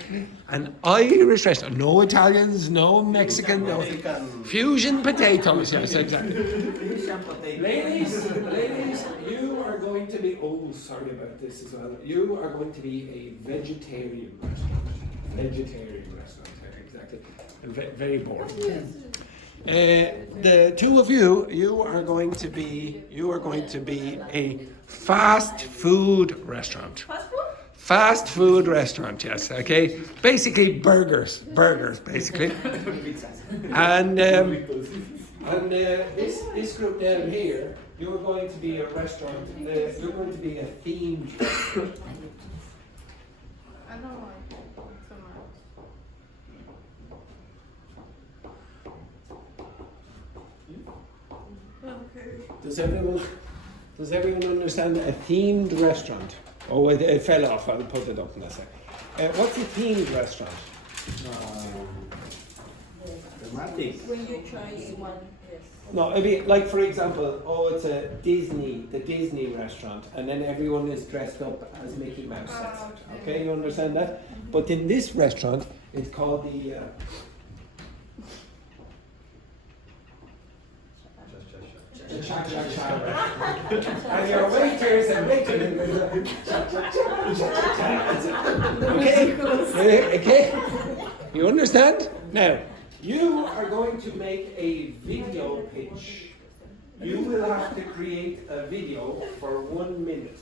An Irish restaurant. No Italians, no Mexican, no fusion potatoes. Yes, exactly. Ladies, you are going to be, oh, sorry about this as well. You are going to be a vegetarian restaurant. Vegetarian restaurant, exactly. Very boring. The two of you, you are going to be a fast food restaurant. Fast food? Fast food restaurant, yes, okay. Basically burgers, basically. And this group down here, you're going to be a restaurant. You're going to be a themed restaurant. I don't like somewhere else. Does everyone understand a themed restaurant? Oh, it fell off. I'll put it up in a sec. What's a themed restaurant? Dramatic. When you try one, yes. No, it'd be like, for example, it's the Disney restaurant, and then everyone is dressed up as Mickey Mouse. Okay, you understand that? But in this restaurant, it's called the and your waiters and waiters. Okay? You understand? Now, you are going to make a video pitch. You will have to create a video for 1 minute.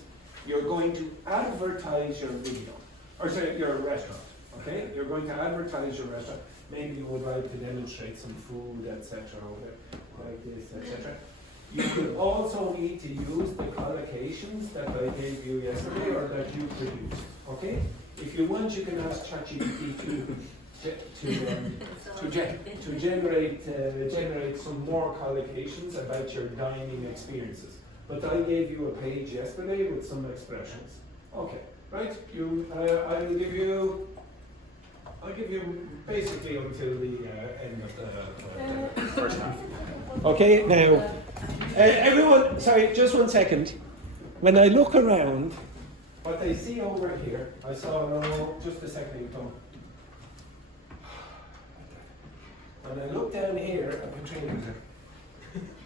You're going to advertise your video, or sorry, your restaurant. Okay? You're going to advertise your restaurant. Maybe you would like to demonstrate some food, etc. Like this, etc. You will also need to use the collocations that I gave you yesterday or that you produced. Okay? If you want, you can ask ChatGPT to generate some more collocations about your dining experiences. But I gave you a page yesterday with some expressions. Okay, right? I'll give you basically until the end of the first half. Okay, now, everyone, sorry, just 1 second. When I look around, what I see over here, just a second, Tom. When I look down here, I've been training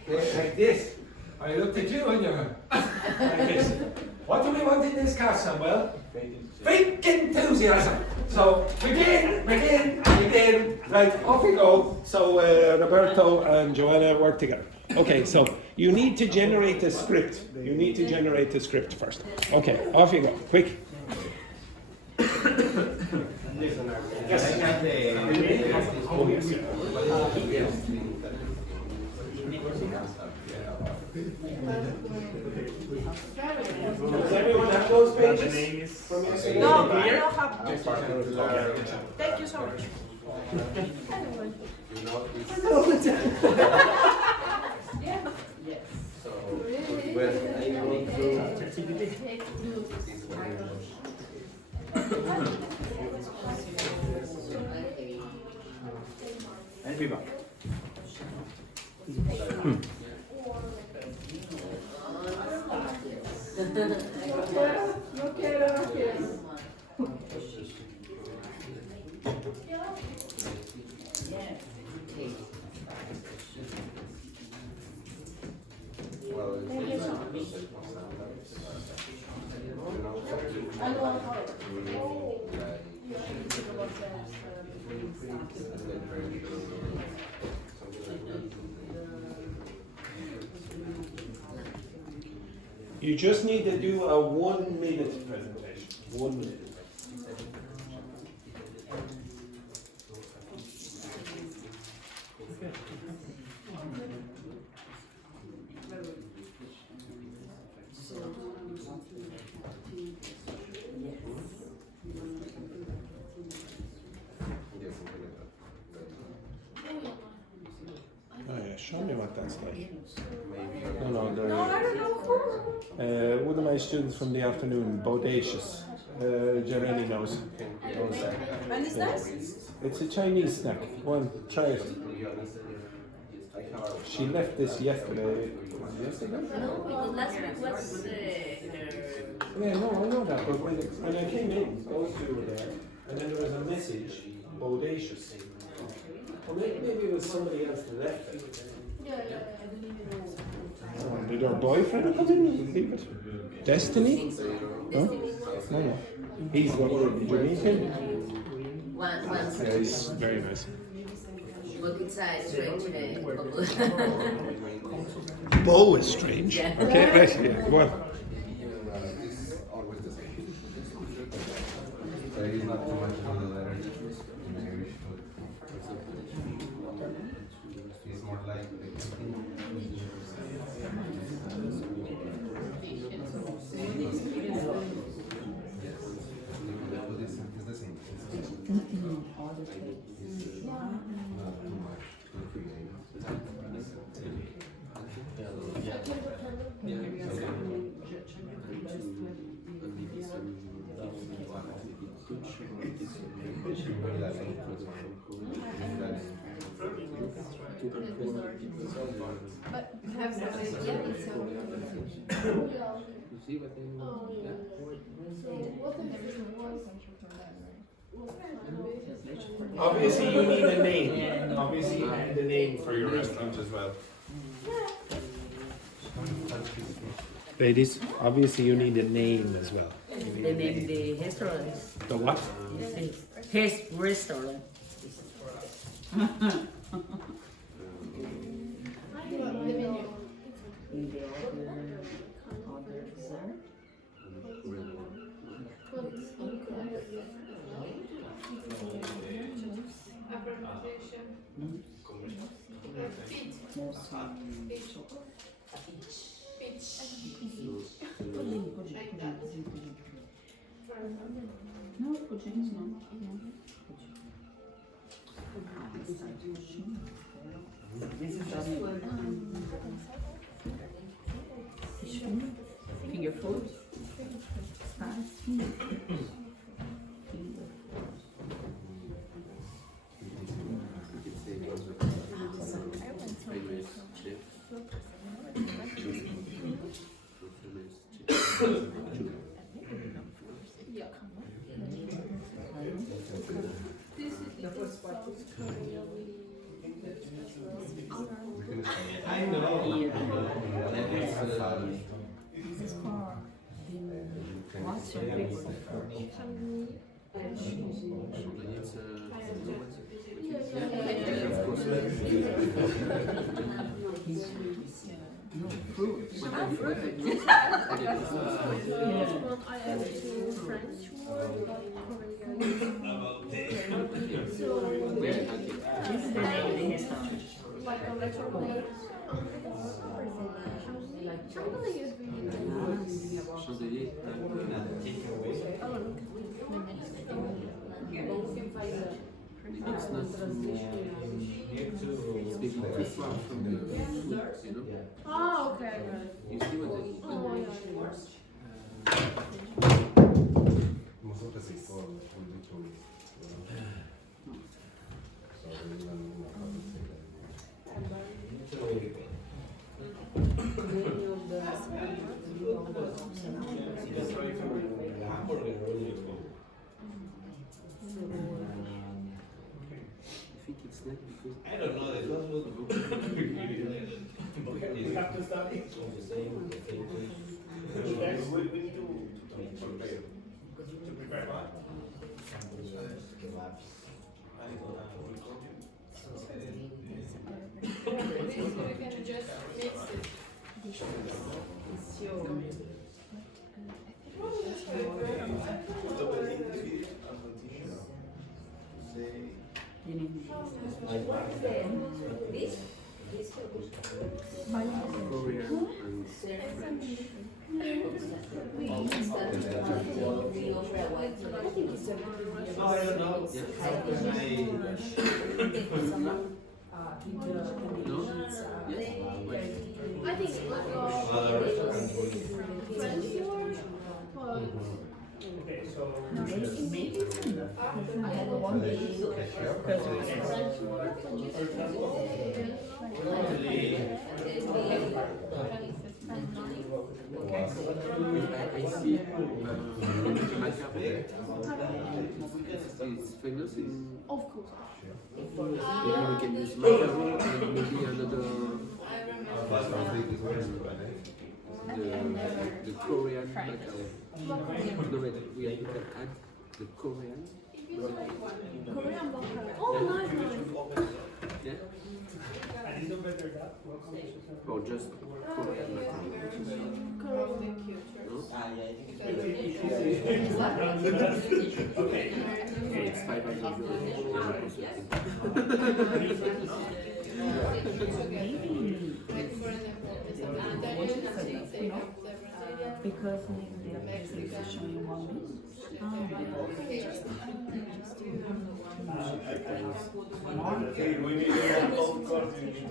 like this. I looked at you and you're like this. What do we want in this class, Samuel? Fake enthusiasm. So begin. Right, off we go. So Roberto and Joanna work together. Okay, so you need to generate a script. You need to generate the script first. Okay, off you go. Quick. Does everyone have those pages from yesterday? No, I don't have. Thank you so much. Yes. So when I go through and be back. No quiero. Well, You just need to do a 1 minute presentation. 1 minute. Oh yeah, show me what that's like. No, No, I don't know who. one of my students from the afternoon, Bodacious. Jeremy knows. And it's nice? It's a Chinese snack. Go on, try it. She left this yesterday. Yesterday? No, because last week was Yeah, no, I know that. But when I came in, those two were there, and then there was a message, Bodacious. Well, maybe it was somebody else that left it. Oh, did her boyfriend come in and leave it? Destiny? Huh? No. He's lovely. Did you meet him? one. Yeah, he's very nice. But it's a strange Bo is strange. Yeah. Okay, right, yeah, go on. There is not too much of the letter in Irish, it's more like it's the same. Not too much to create. But have some idea it's so Obviously, you need a name. Obviously, you need a name for your restaurant as well. Ladies, obviously, you need a name as well. The name the restaurant. The what? His restaurant. In the other dessert. No, puddings no. Finger food. I know. This is for what's your favorite? No, fruit. I added to French word, This is the name of the restaurant. like a retro. Something is Oh, okay, I got it. You see what they Oh, yeah. most of the people will be tourists. So we don't know how to say I don't know, it was You have to study. the same thing. We need to prepare what? We can just mix it. This? We offer a white No, I don't know. I think it would go French door, but Okay, so It's famous in. of course. Maybe we can use macaron and maybe another. The Korean macaron. No, wait, we can add the Korean. Korean macaroni. Oh, nice. Yeah? and it's not better that welcome to Or just Korean macaron. No? Okay. It's 500 Because maybe the presentation you want me. We need to of course you need to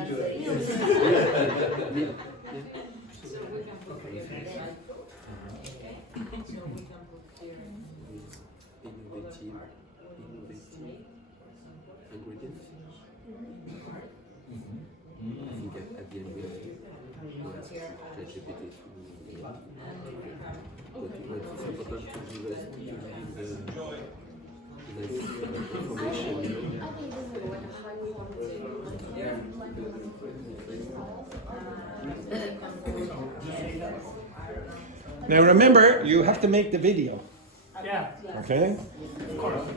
Innovative ingredients. I think at the end we'll ask ChatGPT to but it's important to give us information, you know. Now remember, you have to make the video, yeah, okay? of course.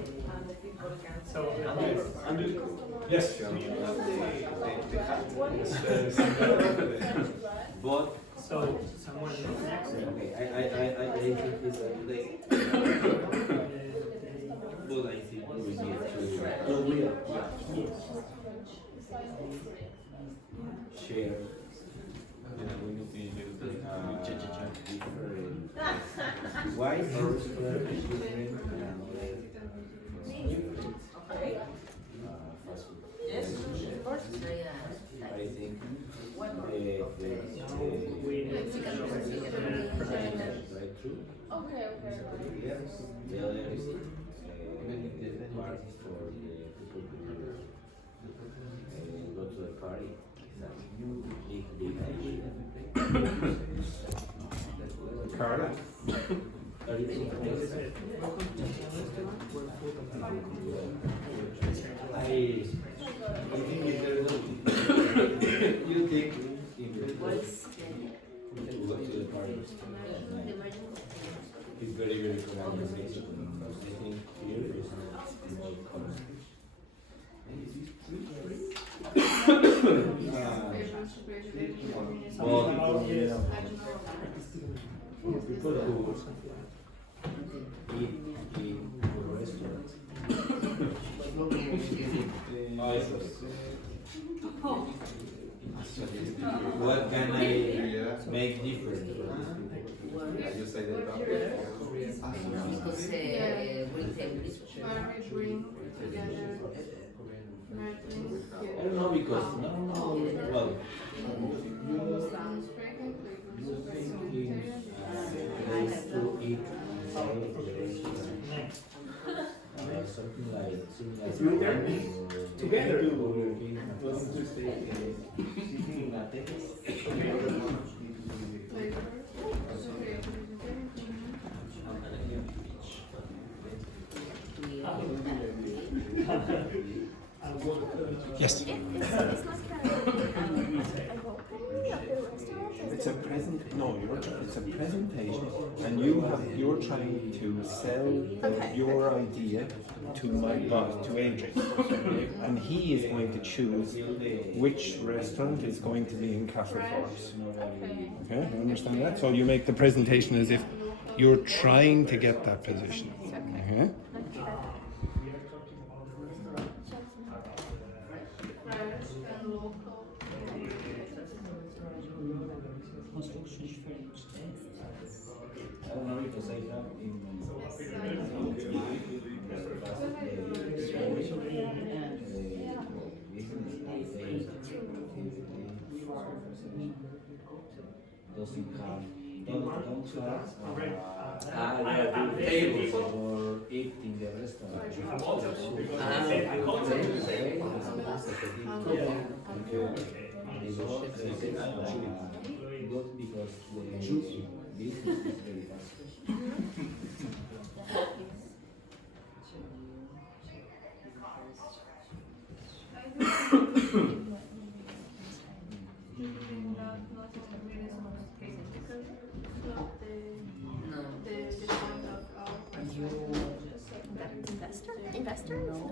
So Yes. But so someone next. okay, I think it's today. But I think we need to. No, we are. Share. We need to use different. Why is different? Fast food. Yes, of course. I think drive-through. Okay. Yes. The other is part for the people who go to the party. Big Carla? I think it's very good. You think in who go to the party. It's very common. I think here is more common. People who eat in the restaurant. What can I make different? You say that because Bring together. I don't know because well, you thinking place to eat something like Together. Yes. It's like a opening of the restaurant. It's a present. No, it's a presentation, and you're trying to sell your idea to my boss, to Adrian, and he is going to choose which restaurant is going to be in Castle Forest. Okay, you understand that? So you make the presentation as if you're trying to get that position. Okay. I don't know if to say that in doesn't have tables or eat in the restaurant. Good because the business is very fast.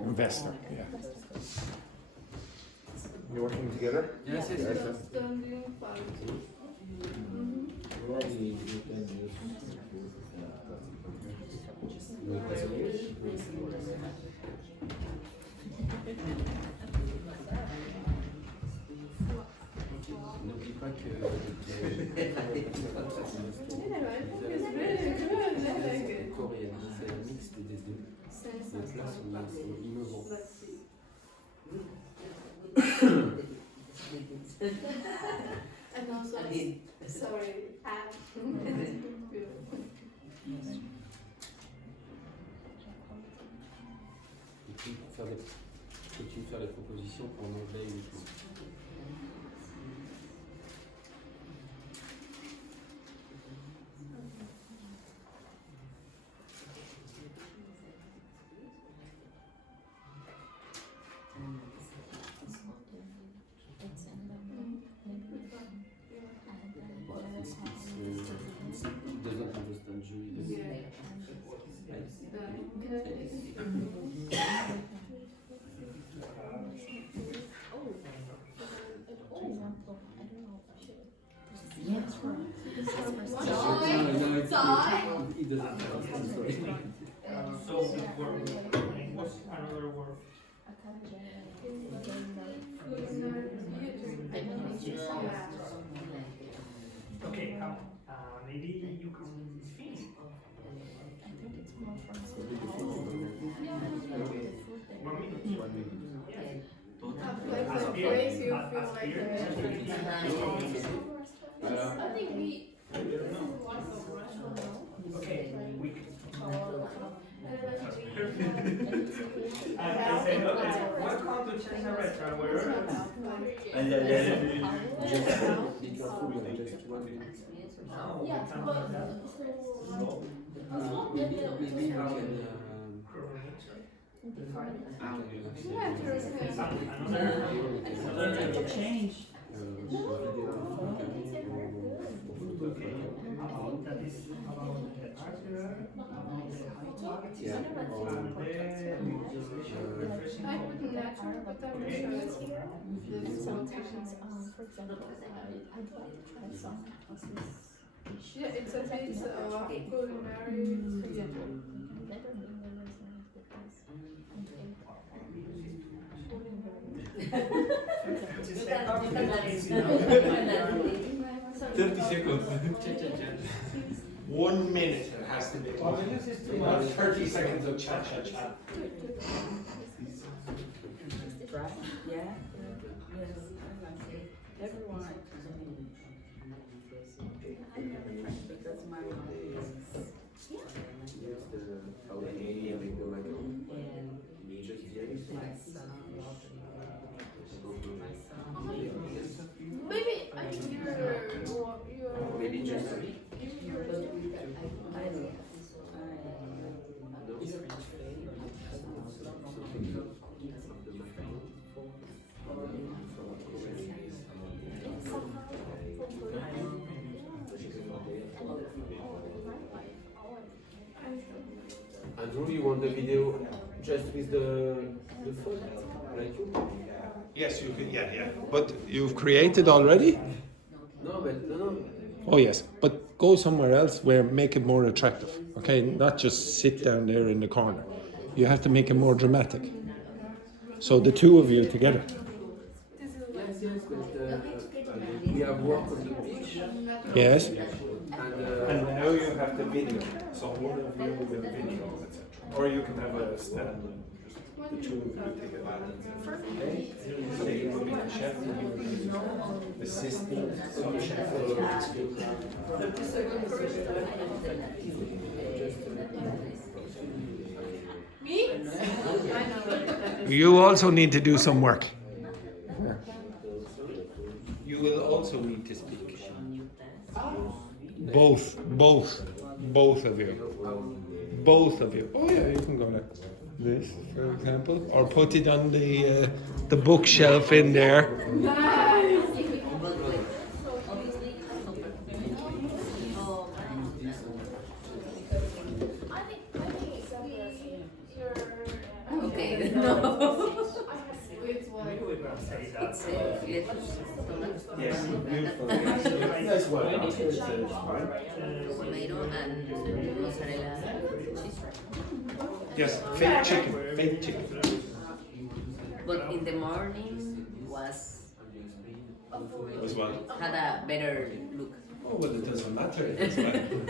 Investor, yeah. You working together? Yes, yes, yes. Probably you can use N'oublie pas que coréenne, c'est un mix des deux. Les plats sont innovants. And also, sorry, Peux-tu faire des propositions en anglais uniquement? He doesn't understand you. He doesn't understand, sorry. So, what's another word? Okay, maybe you can speak. like a place you feel like I think we. Okay, we can. Welcome to China Restaurant, where? and then Just be careful, you have just 1 minute. No, Yeah, but Maybe you can Change. That is about the Yeah. I put natural, but I'm not sure it's the sometimes, for example, I'd like to try some classes. Yeah, it's a bit culinary. Better than the restaurant because I think 30 seconds. 1 minute it has to be. 30 seconds of chat. Yeah? Yes. Everyone. I never tried because my mom is. the area with the like just maybe I mean you're maybe just I know. those French flavors, something of the macaron. the video just with the phone, like you? Yes, you can. Yeah. But you've created already? No, but no. Oh yes, but go somewhere else where make it more attractive. Okay, not just sit down there in the corner. You have to make it more dramatic. So the two of you together. Yes, but we have worked on the beach. Yes. And now you have the video. So one of you will video, etc. Or you can have a stand. The two of you together. Okay? So you will be the chef and you will be the assistant sous-chef. You also need to do some work. You will also need to speak. Both of you. Both of you. Oh yeah, you can go like this, for example, or put it on the bookshelf in there. Okay, no. Yes, beautiful. That's what Tomato and mozzarella cheese. Yes, fake chicken. But in the morning was As well. had a better look. Oh well, it doesn't matter.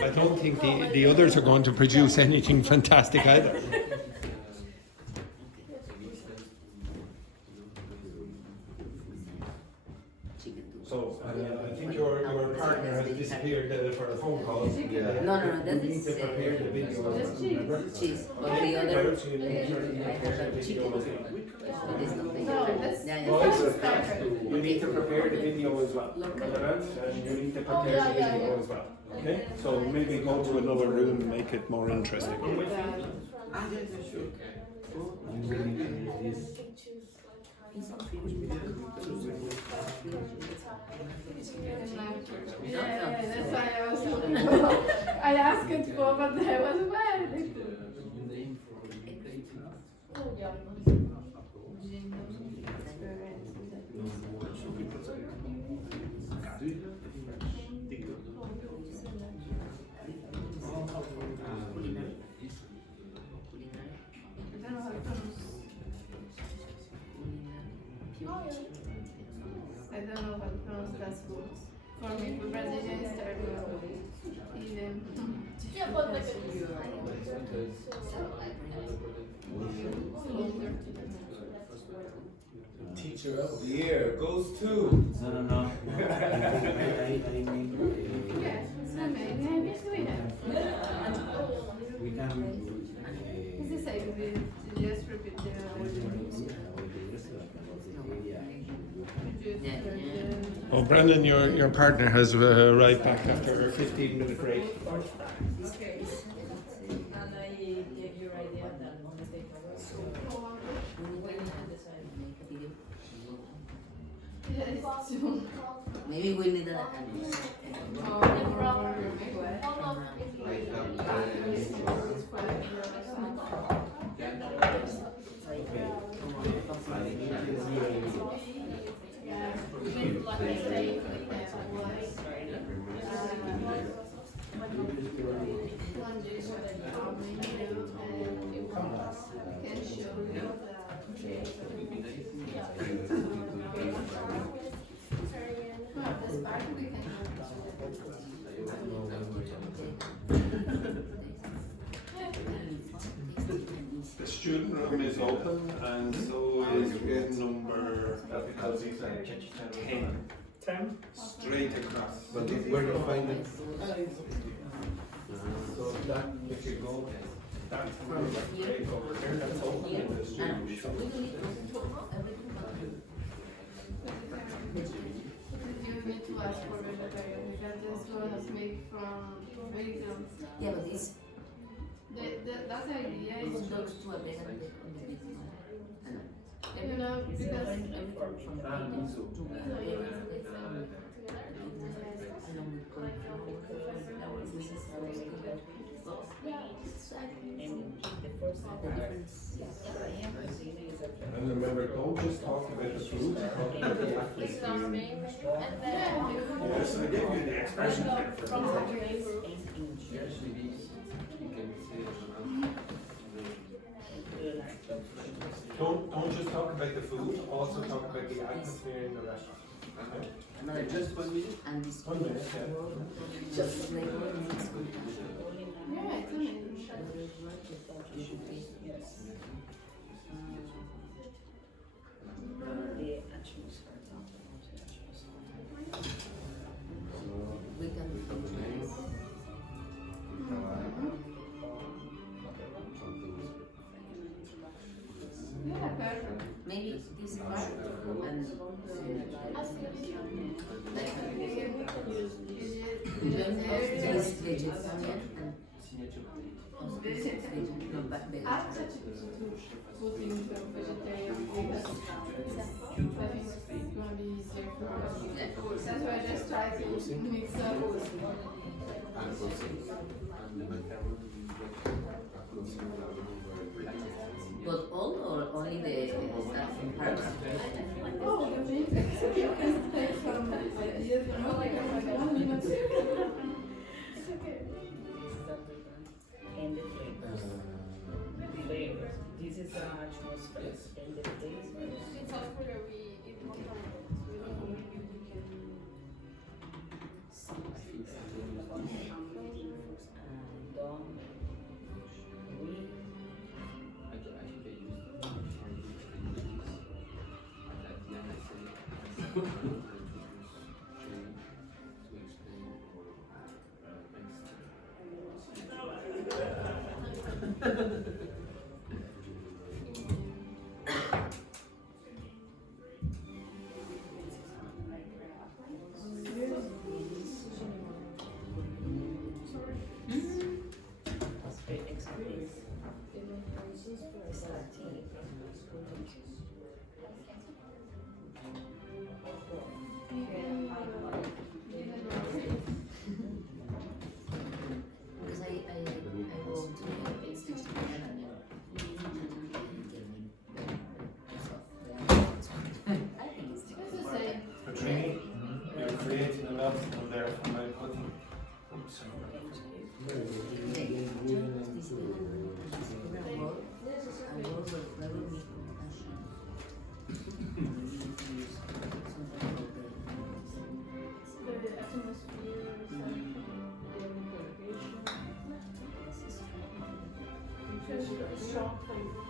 I don't think the others are going to produce anything fantastic either. So I think your partner has disappeared for a phone call. No, You need to prepare the video. Remember? Cheese. But the other, I have chicken. But it's not You need to prepare the video as well. And you need to prepare the video as well. Okay? So maybe go to another room and make it more interesting. Yeah, that's why I was I asked it for, but I was aware. I don't know how to pronounce fast foods. For me, for Brazilian, it's terrible. Even. Yeah, but like Teacher of the year goes to. No. Yes, it's amazing. I wish we had. We can. It's the same. We just repeat the Oh, Brandon, your partner has arrived back after a 15-minute break. Okay. And I gave your idea that on the paper. So when you decide. Maybe we need a The student room is open, and so is room number 10. 10? Straight across. But where do you find it? So that, if you go, that room, straight over there, that's open in the student room. You need to ask for vegetarian because this one is made from vegetables. Yeah, but this That idea is looks to a vegan on the video. you know, because And remember, don't just talk about the food, talk about the atmosphere. Yes, I gave you the expression. Don't just talk about the food, also talk about the atmosphere in the restaurant. Okay? Another Just 1 minute? and this 1 minute, yeah. just flavor makes good. Yeah, it's amazing. The atmosphere. We can Yeah, perfect. maybe this part and this vegetarian and no, but I vegetarian. put into vegetarian because I think it's gonna be easier for us. That's why I just try to mix up. But all or only the herbs? Oh, the meat. You can take some years ago, like 1 minute. It's okay. And the flavors. Flavors. This is the atmosphere. And the taste. In South Korea, we eat more Dogme. Because I want to extension I think it's It's the same. Petrini, you're creating an obstacle there for my pudding. Oops, strong flavor.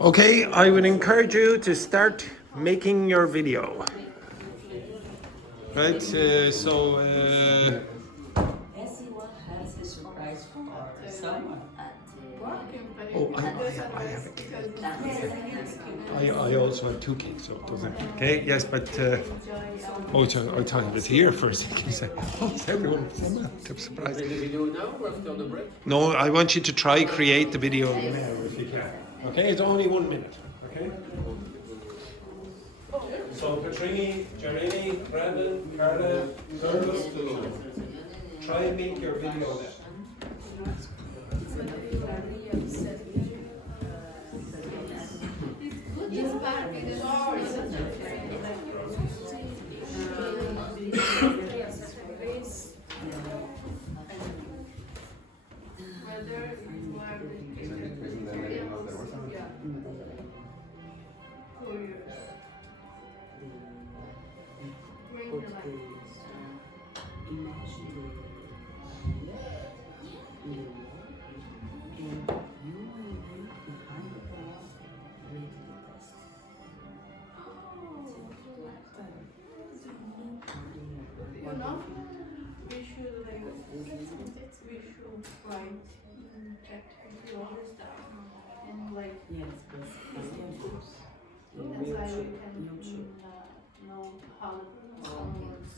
Okay, I would encourage you to start making your video. Right, Everyone has a surprise for someone. oh, I have a cake. I also have 2 cakes, so it doesn't. Okay, yes, but oh, so I thought it was here for a second. Say, oh, it's everyone. I'm surprised. The video now or after the break? No, I want you to try create the video now if you can. Okay, it's only 1 minute. Okay. So Petrini, Jerini, Brandon, Carla, Curtis, try and make your video then. We should checked into all this stuff and like Yes, but that's why we can know how some words.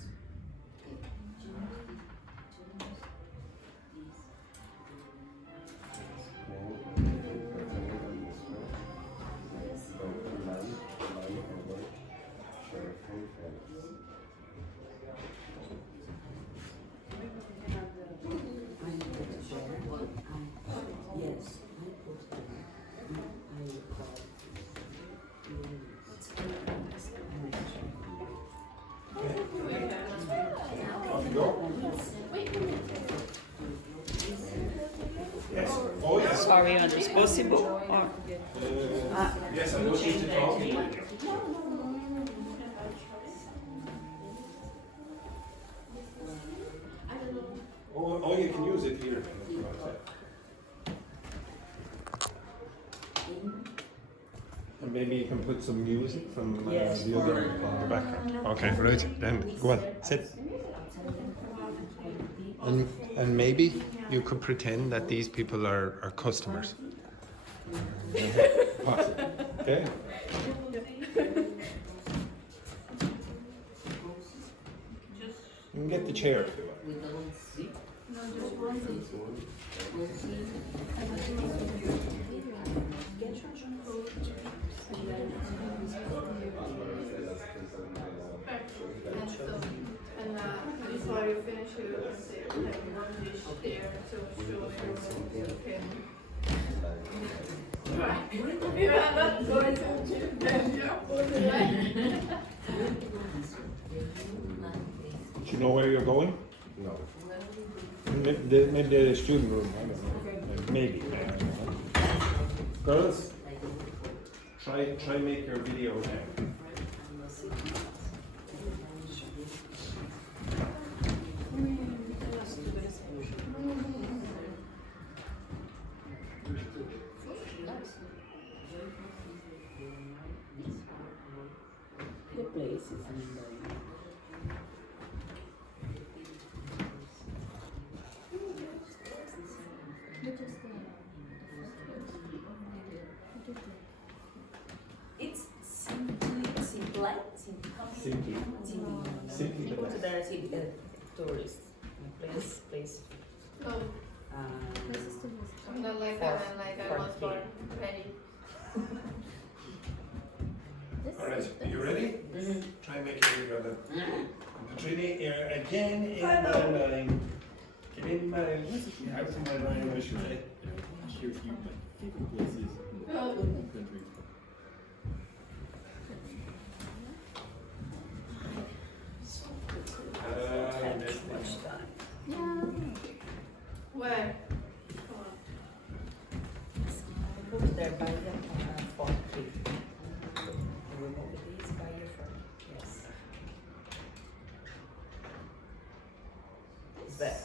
Yes, Off you go. Yes. Oh, yes. Sorry, is this possible? Or? Yes, I know she's talking. Oh, you can use it here. And maybe you can put some music from Yes. the other in the background. Okay, right. Then go on, sit. And maybe you could pretend that these people are customers. Okay. You can get the chair if you want. And before you finish, you can say like one dish there to show you okay. Yeah, that's what I told you. Do you know where you're going? No. Maybe the student room. I don't know. Maybe. I don't know. Girls, try make your video now. The place is in It's simply. Simply. Go to there, see tourists. Place. Not like I was born ready. Alright, are you ready? Try and make it together. Trini, again in my line. Get in my line. Out of my line, I should say. Share a few my favorite places in the country. Yeah. Where? Go to there by the fork tree. You remove these by your fork. Yes. It's there.